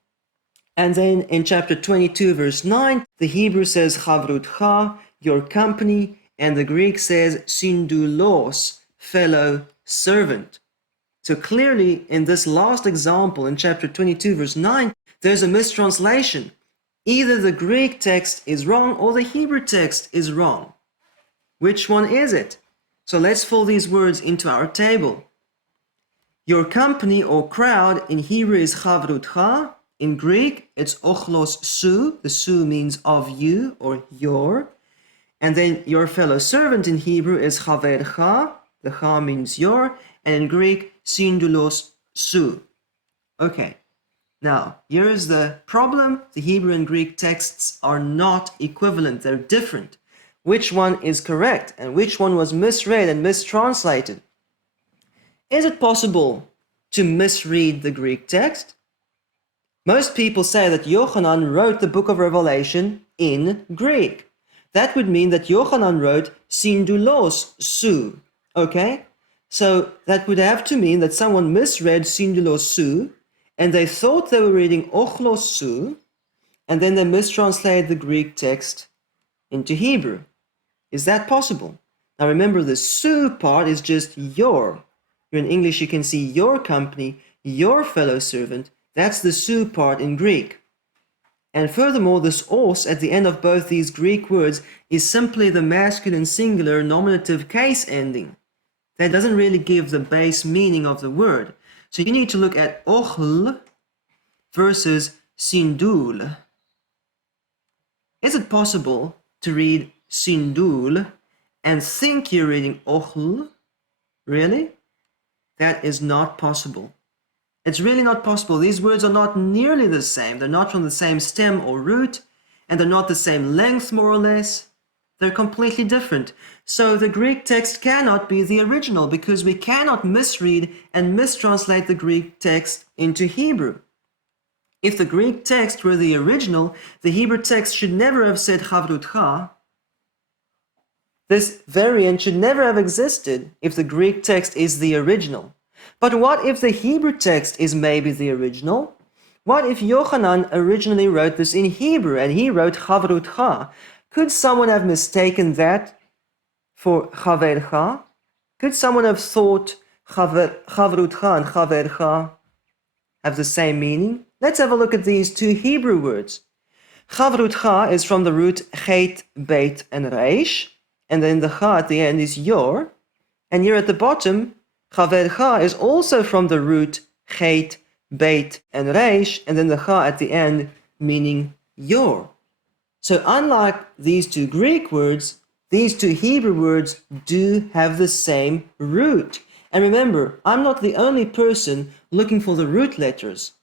And then in chapter 22 verse 9, the Hebrew says chavrutcha, your company, and the Greek says syndulos, fellow servant. So clearly in this last example in chapter 22 verse 9, there's a mistranslation. Either the Greek text is wrong or the Hebrew text is wrong. Which one is it? So let's fill these words into our table. Your company or crowd in Hebrew is chavrutcha. In Greek, it's ochlos su. The su means of you or your. And then your fellow servant in Hebrew is chavercha. The cha means your. And in Greek, syndulos su. Okay. Now, here's the problem. The Hebrew and Greek texts are not equivalent. They're different. Which one is correct and which one was misread and mistranslated? Is it possible to misread the Greek text? Most people say that Yochanan wrote the book of Revelation in Greek. That would mean that Yochanan wrote syndulos su. Okay? So that would have to mean that someone misread syndulos su, and they thought they were reading ochlos su, and then they mistranslated the Greek text into Hebrew. Is that possible? Now remember, the su part is just your. In English, you can see your company, your fellow servant. That's the su part in Greek. And furthermore, this os at the end of both these Greek words is simply the masculine singular nominative case ending. That doesn't really give the base meaning of the word. So you need to look at ochl versus sindul. Is it possible to read sindul and think you're reading ochl? Really? That is not possible. It's really not possible. These words are not nearly the same. They're not from the same stem or root. and they're not the same length, more or less. They're completely different. So the Greek text cannot be the original because we cannot misread and mistranslate the Greek text into Hebrew. If the Greek text were the original, the Hebrew text should never have said chavrutcha. This variant should never have existed if the Greek text is the original. But what if the Hebrew text is maybe the original? What if Yochanan originally wrote this in Hebrew and he wrote chavrutcha? Could someone have mistaken that for chavercha? Could someone have thought chavrutcha and chavercha have the same meaning? Let's have a look at these two Hebrew words. Chavrutcha is from the root chet, beit, and reish, and then the cha at the end is your. And here at the bottom, chavercha is also from the root chet, beit, and reish, and then the cha at the end meaning your. So unlike these two Greek words, these two Hebrew words do have the same root. And remember, I'm not the only person looking for the root letters.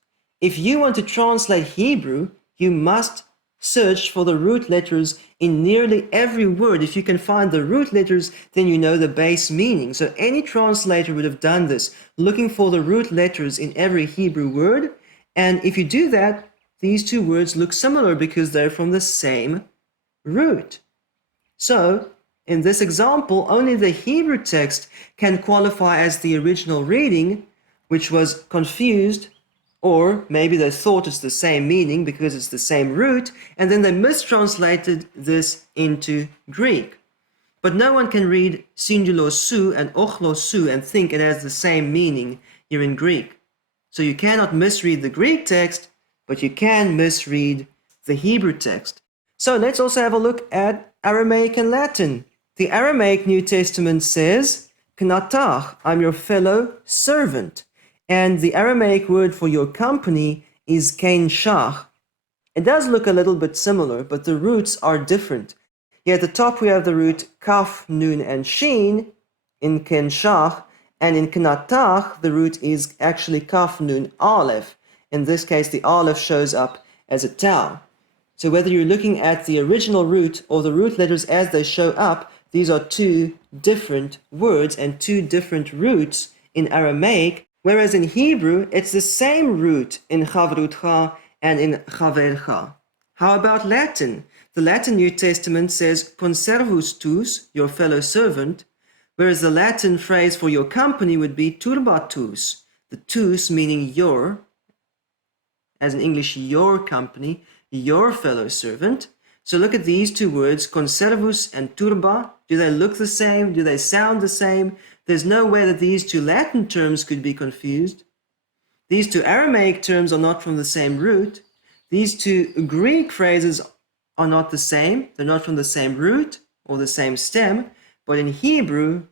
If you want to translate Hebrew, you must search for the root letters in nearly every word. If you can find the root letters, then you know the base meaning. So any translator would have done this, looking for the root letters in every Hebrew word. And if you do that, these two words look similar because they're from the same root. So, in this example, only the Hebrew text can qualify as the original reading, which was confused, or maybe they thought it's the same meaning because it's the same root, and then they mistranslated this into Greek. But no one can read singulo su and ochlo su and think it has the same meaning here in Greek. So you cannot misread the Greek text, but you can misread the Hebrew text. So let's also have a look at Aramaic and Latin. The Aramaic New Testament says, Knatach, I'm your fellow servant. And the Aramaic word for your company is kein shach. It does look a little bit similar, but the roots are different. Here at the top we have the root kaf, nun, and shin in kein shach, and in knatach the root is actually kaf, nun, aleph. In this case the aleph shows up as a tau. So whether you're looking at the original root or the root letters as they show up, these are two different words and two different roots in Aramaic, whereas in Hebrew, it's the same root in chavrutcha and in chavercha. How about Latin? The Latin New Testament says conservus tus, your fellow servant, whereas the Latin phrase for your company would be turbatus, the tus meaning your, as in English, your company, your fellow servant. So look at these two words, conservus and turba. Do they look the same? Do they sound the same? There's no way that these two Latin terms could be confused. These two Aramaic terms are not from the same root. These two Greek phrases are not the same. They're not from the same root or the same stem. But in Hebrew,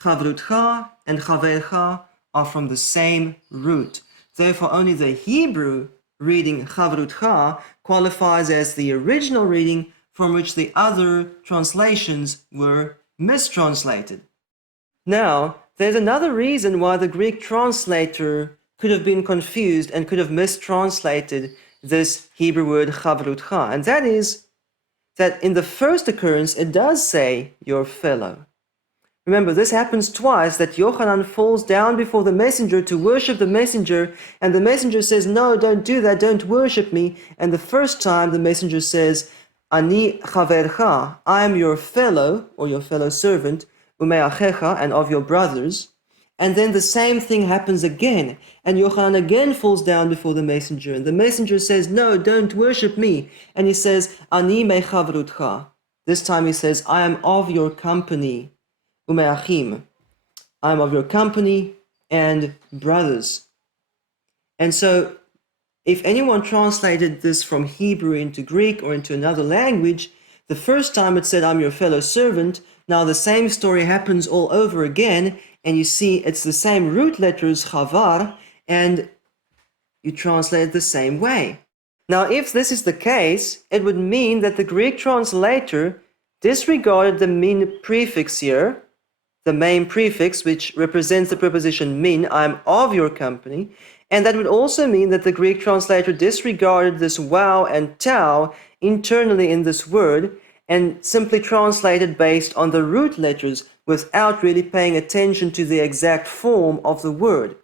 chavrutcha and chavercha are from the same root. Therefore, only the Hebrew reading chavrutcha qualifies as the original reading from which the other translations were mistranslated. Now, there's another reason why the Greek translator could have been confused and could have mistranslated this Hebrew word chavrutcha, and that is that in the first occurrence it does say your fellow. Remember, this happens twice, that Yochanan falls down before the messenger to worship the messenger, and the messenger says, no, don't do that, don't worship me. And the first time the messenger says, Ani chavercha, I am your fellow, or your fellow servant, umeachecha, and of your brothers. And then the same thing happens again, and Yochanan again falls down before the messenger, and the messenger says, no, don't worship me. And he says, Ani mechavrutcha. This time he says, I am of your company. Umeachim, I am of your company and brothers. And so, if anyone translated this from Hebrew into Greek or into another language, the first time it said, I'm your fellow servant, now the same story happens all over again, and you see it's the same root letters, chavar, and you translate it the same way. Now, if this is the case, it would mean that the Greek translator disregarded the min prefix here, the main prefix, which represents the preposition min, I am of your company. And that would also mean that the Greek translator disregarded this wow and tau internally in this word and simply translated based on the root letters without really paying attention to the exact form of the word.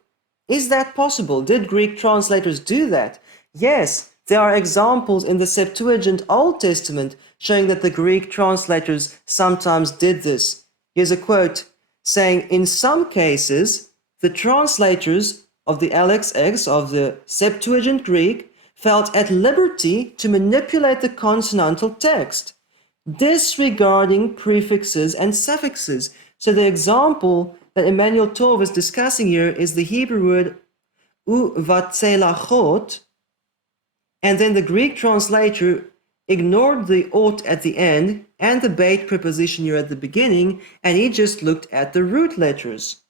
Is that possible? Did Greek translators do that? Yes, there are examples in the Septuagint Old Testament showing that the Greek translators sometimes did this. Here's a quote saying, in some cases, the translators of the LXX of the Septuagint Greek felt at liberty to manipulate the consonantal text, disregarding prefixes and suffixes. So the example that Emmanuel Tov is discussing here is the Hebrew word uvatzelachot, and then the Greek translator ignored the ot at the end and the bait preposition here at the beginning, and he just looked at the root letters.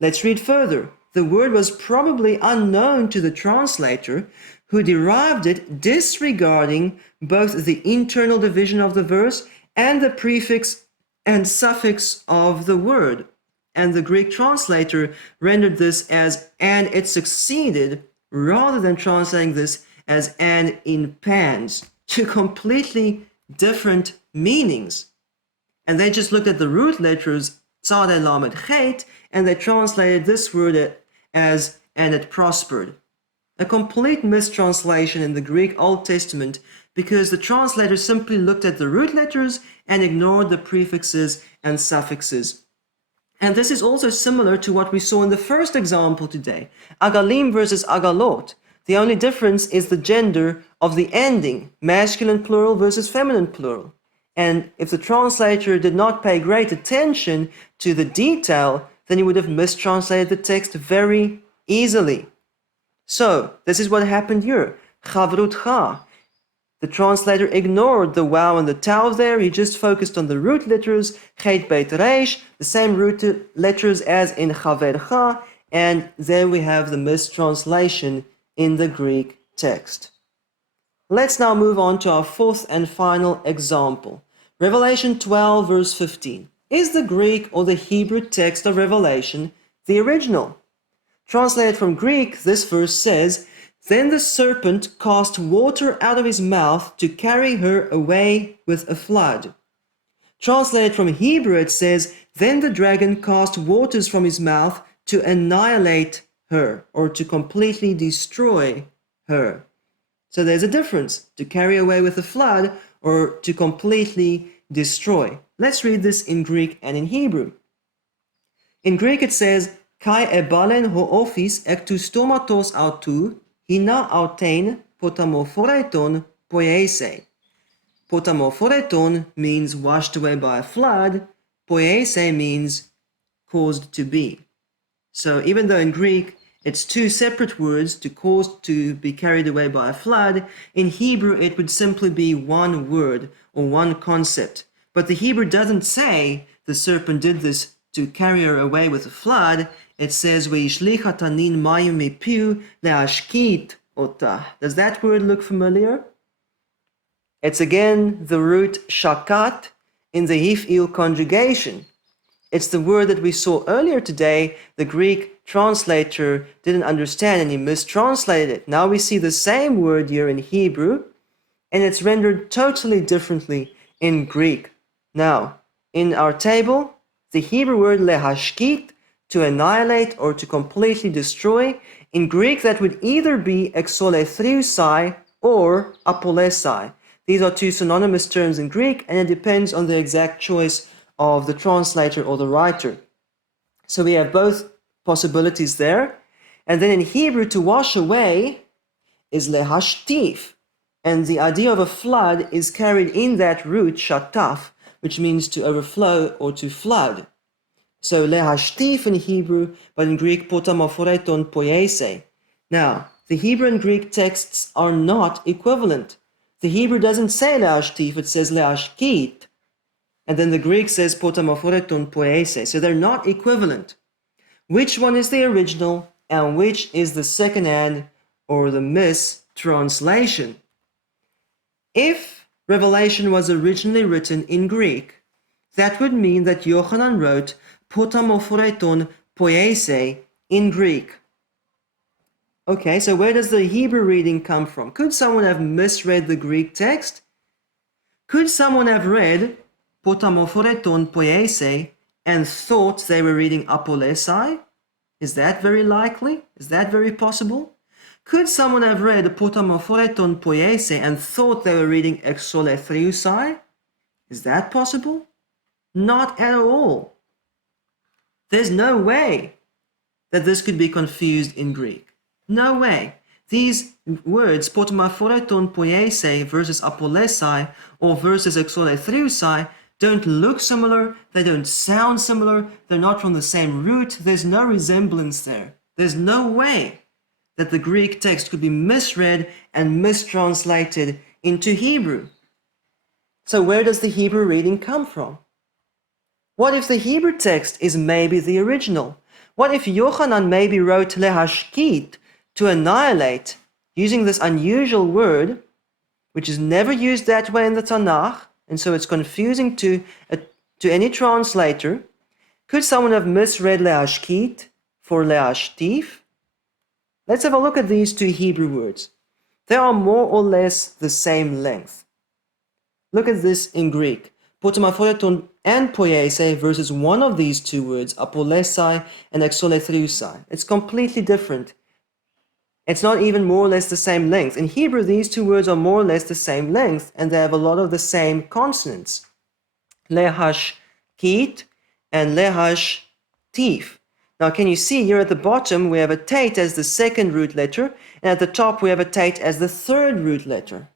Let's read further. The word was probably unknown to the translator, who derived it disregarding both the internal division of the verse and the prefix and suffix of the word. And the Greek translator rendered this as "and it succeeded," rather than translating this as "and in pans," two completely different meanings. And they just looked at the root letters, tzad lamed chet, and they translated this word as "and it prospered." A complete mistranslation in the Greek Old Testament because the translator simply looked at the root letters and ignored the prefixes and suffixes. And this is also similar to what we saw in the first example today, agalim versus agalot. The only difference is the gender of the ending, masculine plural versus feminine plural. And if the translator did not pay great attention to the detail, then he would have mistranslated the text very easily. So, this is what happened here. Chavrutcha. The translator ignored the wow and the tau there. He just focused on the root letters, chet beit reish, the same root letters as in chavercha, and there we have the mistranslation in the Greek text. Let's now move on to our fourth and final example. Revelation 12 verse 15. Is the Greek or the Hebrew text of Revelation the original? Translated from Greek, this verse says, "Then the serpent cast water out of his mouth to carry her away with a flood." Translated from Hebrew, it says, "Then the dragon cast waters from his mouth to annihilate her," or to completely destroy her. So there's a difference, to carry away with a flood or to completely destroy. Let's read this in Greek and in Hebrew. In Greek it says, "Kai ebalen ho'ophis ek tu stomatos autou, hina autein potamophoreton poiese." Potamophoreton means washed away by a flood. Poiese means caused to be. So even though in Greek it's two separate words, to cause to be carried away by a flood, in Hebrew it would simply be one word or one concept. But the Hebrew doesn't say the serpent did this to carry her away with a flood. It says, "Ve'ishlicha tanin mayim mipiu le'ashkit ota." Does that word look familiar? It's again the root shakat in the hif'il conjugation. It's the word that we saw earlier today. The Greek translator didn't understand and he mistranslated it. Now we see the same word here in Hebrew, and it's rendered totally differently in Greek. Now, in our table, the Hebrew word lehashkit, to annihilate or to completely destroy, in Greek that would either be exolethriusai or apolesai. These are two synonymous terms in Greek, and it depends on the exact choice of the translator or the writer. So we have both possibilities there. And then in Hebrew, to wash away is lehashtif. And the idea of a flood is carried in that root, shataf, which means to overflow or to flood. So lehashtif in Hebrew, but in Greek, potamophoreton poiese. Now, the Hebrew and Greek texts are not equivalent. The Hebrew doesn't say lehashtif, it says lehashkit. And then the Greek says potamophoreton poiese. So they're not equivalent. Which one is the original and which is the second-hand or the mistranslation? If Revelation was originally written in Greek, that would mean that Yochanan wrote potamophoreton poiese in Greek. Okay, so where does the Hebrew reading come from? Could someone have misread the Greek text? Could someone have read potamophoreton poiese and thought they were reading apolesai? Is that very likely? Is that very possible? Could someone have read potamophoreton poiese and thought they were reading exolethriusai? Is that possible? Not at all. There's no way that this could be confused in Greek. No way. These words, potamophoreton poiese versus apolesai or versus exolethriusai, don't look similar, they don't sound similar, they're not from the same root, there's no resemblance there. There's no way that the Greek text could be misread and mistranslated into Hebrew. So where does the Hebrew reading come from? What if the Hebrew text is maybe the original? What if Yochanan maybe wrote lehashkit, to annihilate, using this unusual word, which is never used that way in the Tanakh, and so it's confusing to any translator? Could someone have misread lehashkit for lehashtif? Let's have a look at these two Hebrew words. They are more or less the same length. Look at this in Greek. Potamophoreton and poiese versus one of these two words, apolesai and exolethriusai. It's completely different. It's not even more or less the same length. In Hebrew, these two words are more or less the same length, and they have a lot of the same consonants. Lehashkit and lehashtif. Now, can you see here at the bottom, we have a tate as the second root letter, and at the top, we have a tate as the third root letter.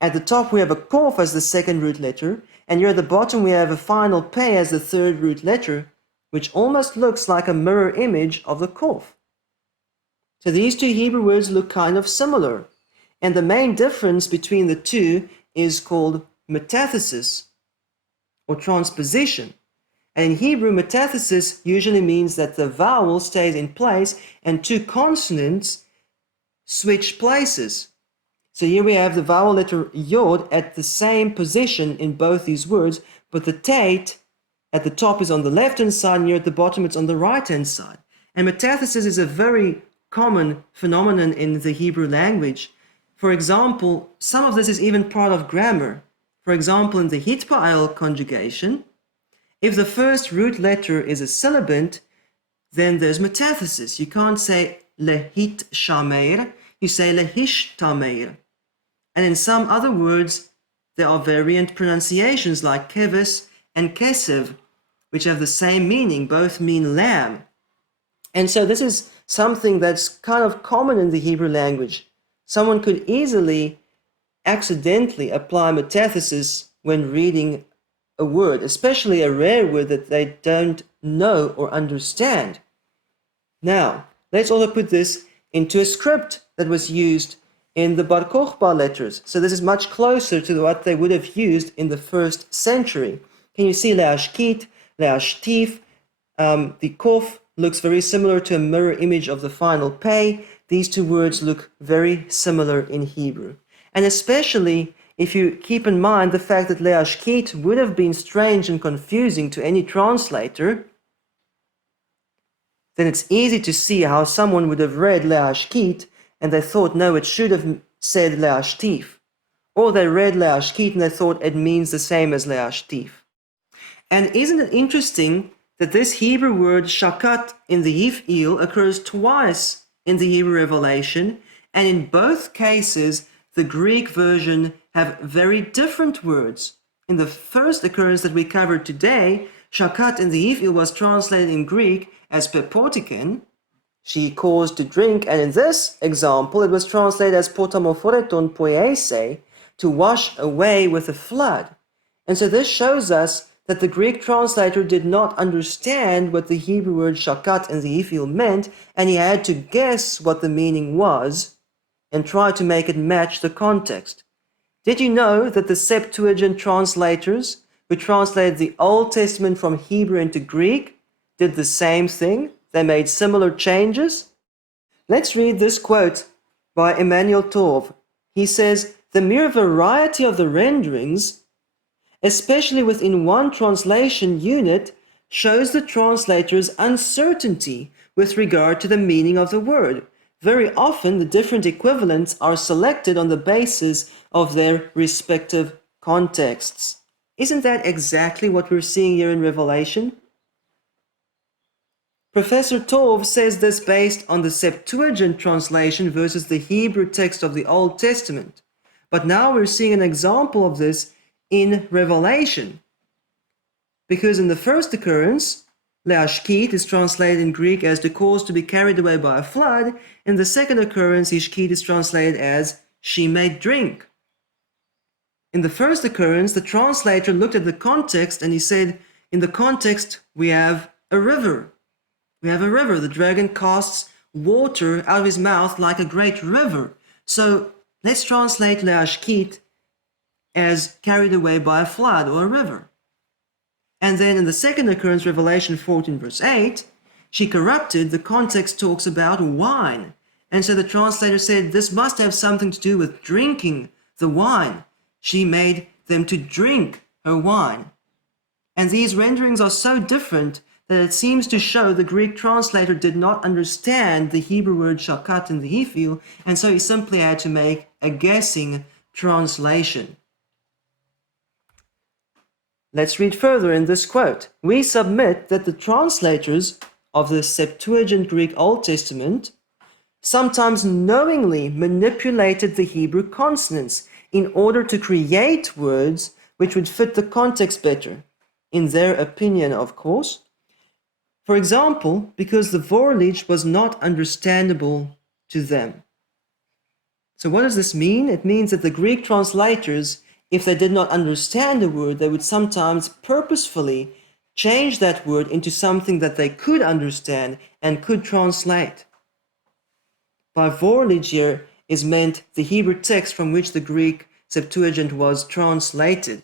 At the top, we have a kof as the second root letter, and here at the bottom, we have a final pei as the third root letter, which almost looks like a mirror image of the kof. So these two Hebrew words look kind of similar, and the main difference between the two is called metathesis, or transposition. And in Hebrew, metathesis usually means that the vowel stays in place and two consonants switch places. So here we have the vowel letter yod at the same position in both these words, but the tate at the top is on the left-hand side, and here at the bottom it's on the right-hand side. And metathesis is a very common phenomenon in the Hebrew language. For example, some of this is even part of grammar. For example, in the hitpa'el conjugation, if the first root letter is a sibilant, then there's metathesis. You can't say lehit shameir, you say lehish tameir. And in some other words, there are variant pronunciations like keves and kesev, which have the same meaning, both mean lamb. And so this is something that's kind of common in the Hebrew language. Someone could easily accidentally apply metathesis when reading a word, especially a rare word that they don't know or understand. Now, let's also put this into a script that was used in the Bar Kokhba letters. So this is much closer to what they would have used in the 1st century. Can you see leashkit, leashtif? The kof looks very similar to a mirror image of the final pei. These two words look very similar in Hebrew. And especially if you keep in mind the fact that leashkit would have been strange and confusing to any translator, then it's easy to see how someone would have read leashkit and they thought, no, it should have said leashtif. Or they read leashkit and they thought it means the same as leashtif. And isn't it interesting that this Hebrew word shakat in the Yif'il occurs twice in the Hebrew Revelation, and in both cases, the Greek version have very different words. In the first occurrence that we covered today, shakat in the Yif'il was translated in Greek as perpotiken, she caused to drink, and in this example, it was translated as potamophoreton poiese, to wash away with a flood. And so this shows us that the Greek translator did not understand what the Hebrew word shakat in the Yif'il meant, and he had to guess what the meaning was and try to make it match the context. Did you know that the Septuagint translators, who translated the Old Testament from Hebrew into Greek, did the same thing? They made similar changes? Let's read this quote by Emmanuel Tov. He says, "The mere variety of the renderings, especially within one translation unit, shows the translator's uncertainty with regard to the meaning of the word. Very often, the different equivalents are selected on the basis of their respective contexts. Isn't that exactly what we're seeing here in Revelation? Professor Tov says this based on the Septuagint translation versus the Hebrew text of the Old Testament. But now we're seeing an example of this in Revelation. Because in the first occurrence, leashkit is translated in Greek as to cause to be carried away by a flood. In the second occurrence, ishkit is translated as she may drink. In the first occurrence, the translator looked at the context and he said, in the context, we have a river. We have a river. The dragon casts water out of his mouth like a great river. So let's translate leashkit as carried away by a flood or a river. And then in the second occurrence, Revelation 14 verse 8, she corrupted, the context talks about wine. And so the translator said this must have something to do with drinking the wine. She made them to drink her wine. And these renderings are so different that it seems to show the Greek translator did not understand the Hebrew word shakat in the Hebrew, and so he simply had to make a guessing translation. Let's read further in this quote. We submit that the translators of the Septuagint Greek Old Testament sometimes knowingly manipulated the Hebrew consonants in order to create words which would fit the context better, in their opinion, of course. For example, because the vorlich was not understandable to them. So what does this mean? It means that the Greek translators, if they did not understand a word, they would sometimes purposefully change that word into something that they could understand and could translate. By vorlich here is meant the Hebrew text from which the Greek Septuagint was translated.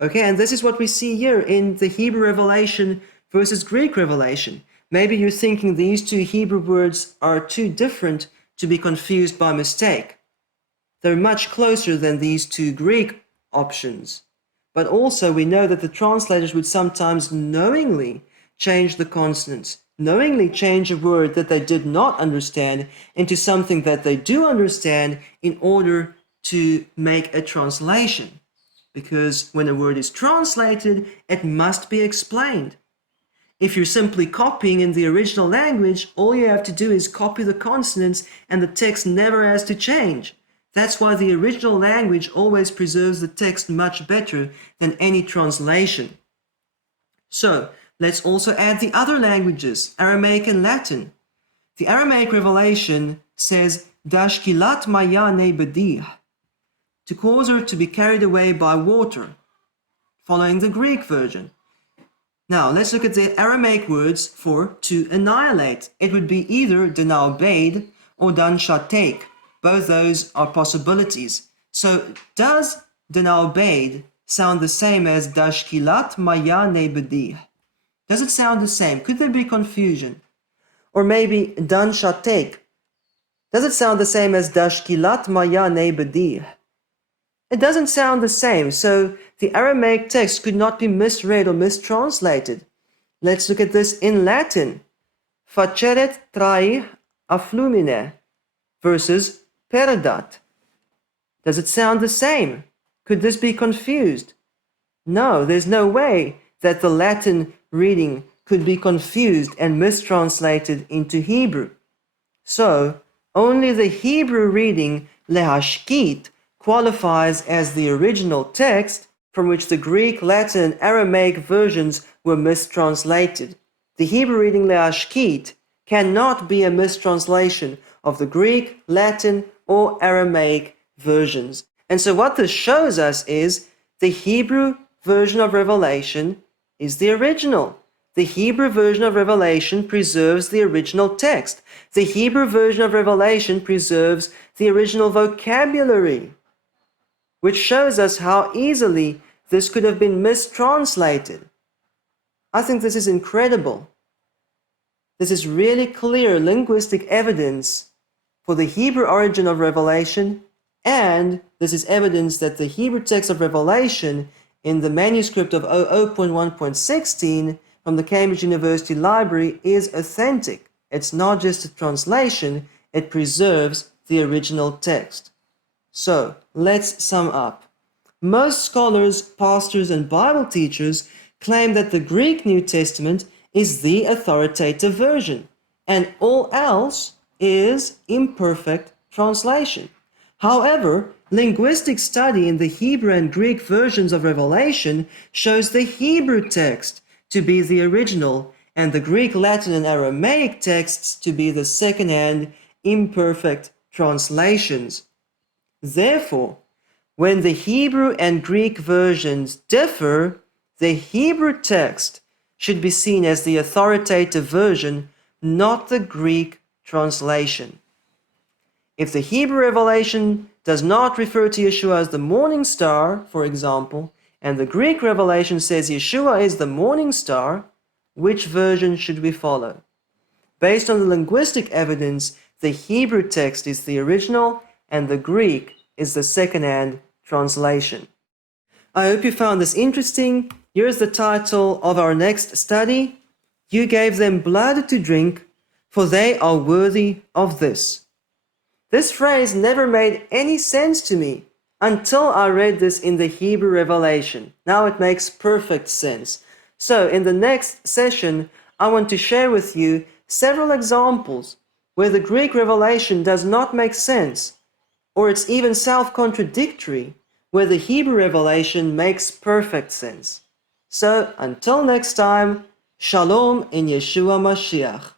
Okay, and this is what we see here in the Hebrew revelation versus Greek revelation. Maybe you're thinking these two Hebrew words are too different to be confused by mistake. They're much closer than these two Greek options. But also we know that the translators would sometimes knowingly change the consonants, knowingly change a word that they did not understand into something that they do understand in order to make a translation. Because when a word is translated, it must be explained. If you're simply copying in the original language, all you have to do is copy the consonants and the text never has to change. That's why the original language always preserves the text much better than any translation. So, let's also add the other languages, Aramaic and Latin. The Aramaic revelation says, Dashkilat mayane bedih, to cause her to be carried away by water, following the Greek version. Now, let's look at the Aramaic words for to annihilate. It would be either denaubeid or danshatek. Both those are possibilities. So, does denaubeid sound the same as dashkilat maya nebedih? Does it sound the same? Could there be confusion? Or maybe danshatek. Does it sound the same as dashkilat maya nebedih? It doesn't sound the same, so the Aramaic text could not be misread or mistranslated. Let's look at this in Latin. Faceret trai afflumine versus peredat. Does it sound the same? Could this be confused? No, there's no way that the Latin reading could be confused and mistranslated into Hebrew. So, only the Hebrew reading lehashkit qualifies as the original text from which the Greek, Latin, and Aramaic versions were mistranslated. The Hebrew reading leashkit cannot be a mistranslation of the Greek, Latin, or Aramaic versions. And so what this shows us is the Hebrew version of Revelation is the original. The Hebrew version of Revelation preserves the original text. The Hebrew version of Revelation preserves the original vocabulary, which shows us how easily this could have been mistranslated. I think this is incredible. This is really clear linguistic evidence for the Hebrew origin of Revelation, and this is evidence that the Hebrew text of Revelation in the manuscript of 00.1.16 from the Cambridge University Library is authentic. It's not just a translation, it preserves the original text. So, let's sum up. Most scholars, pastors, and Bible teachers claim that the Greek New Testament is the authoritative version, and all else is imperfect translation. However, linguistic study in the Hebrew and Greek versions of Revelation shows the Hebrew text to be the original and the Greek, Latin, and Aramaic texts to be the second-hand, imperfect translations. Therefore, when the Hebrew and Greek versions differ, the Hebrew text should be seen as the authoritative version, not the Greek translation. If the Hebrew revelation does not refer to Yeshua as the morning star, for example, and the Greek revelation says Yeshua is the morning star, which version should we follow? Based on the linguistic evidence, the Hebrew text is the original and the Greek is the second-hand translation. I hope you found this interesting. Here's the title of our next study. You gave them blood to drink, for they are worthy of this. This phrase never made any sense to me until I read this in the Hebrew revelation. Now it makes perfect sense. So in the next session, I want to share with you several examples where the Greek revelation does not make sense, or it's even self-contradictory, where the Hebrew revelation makes perfect sense. So until next time, Shalom in Yeshua Mashiach.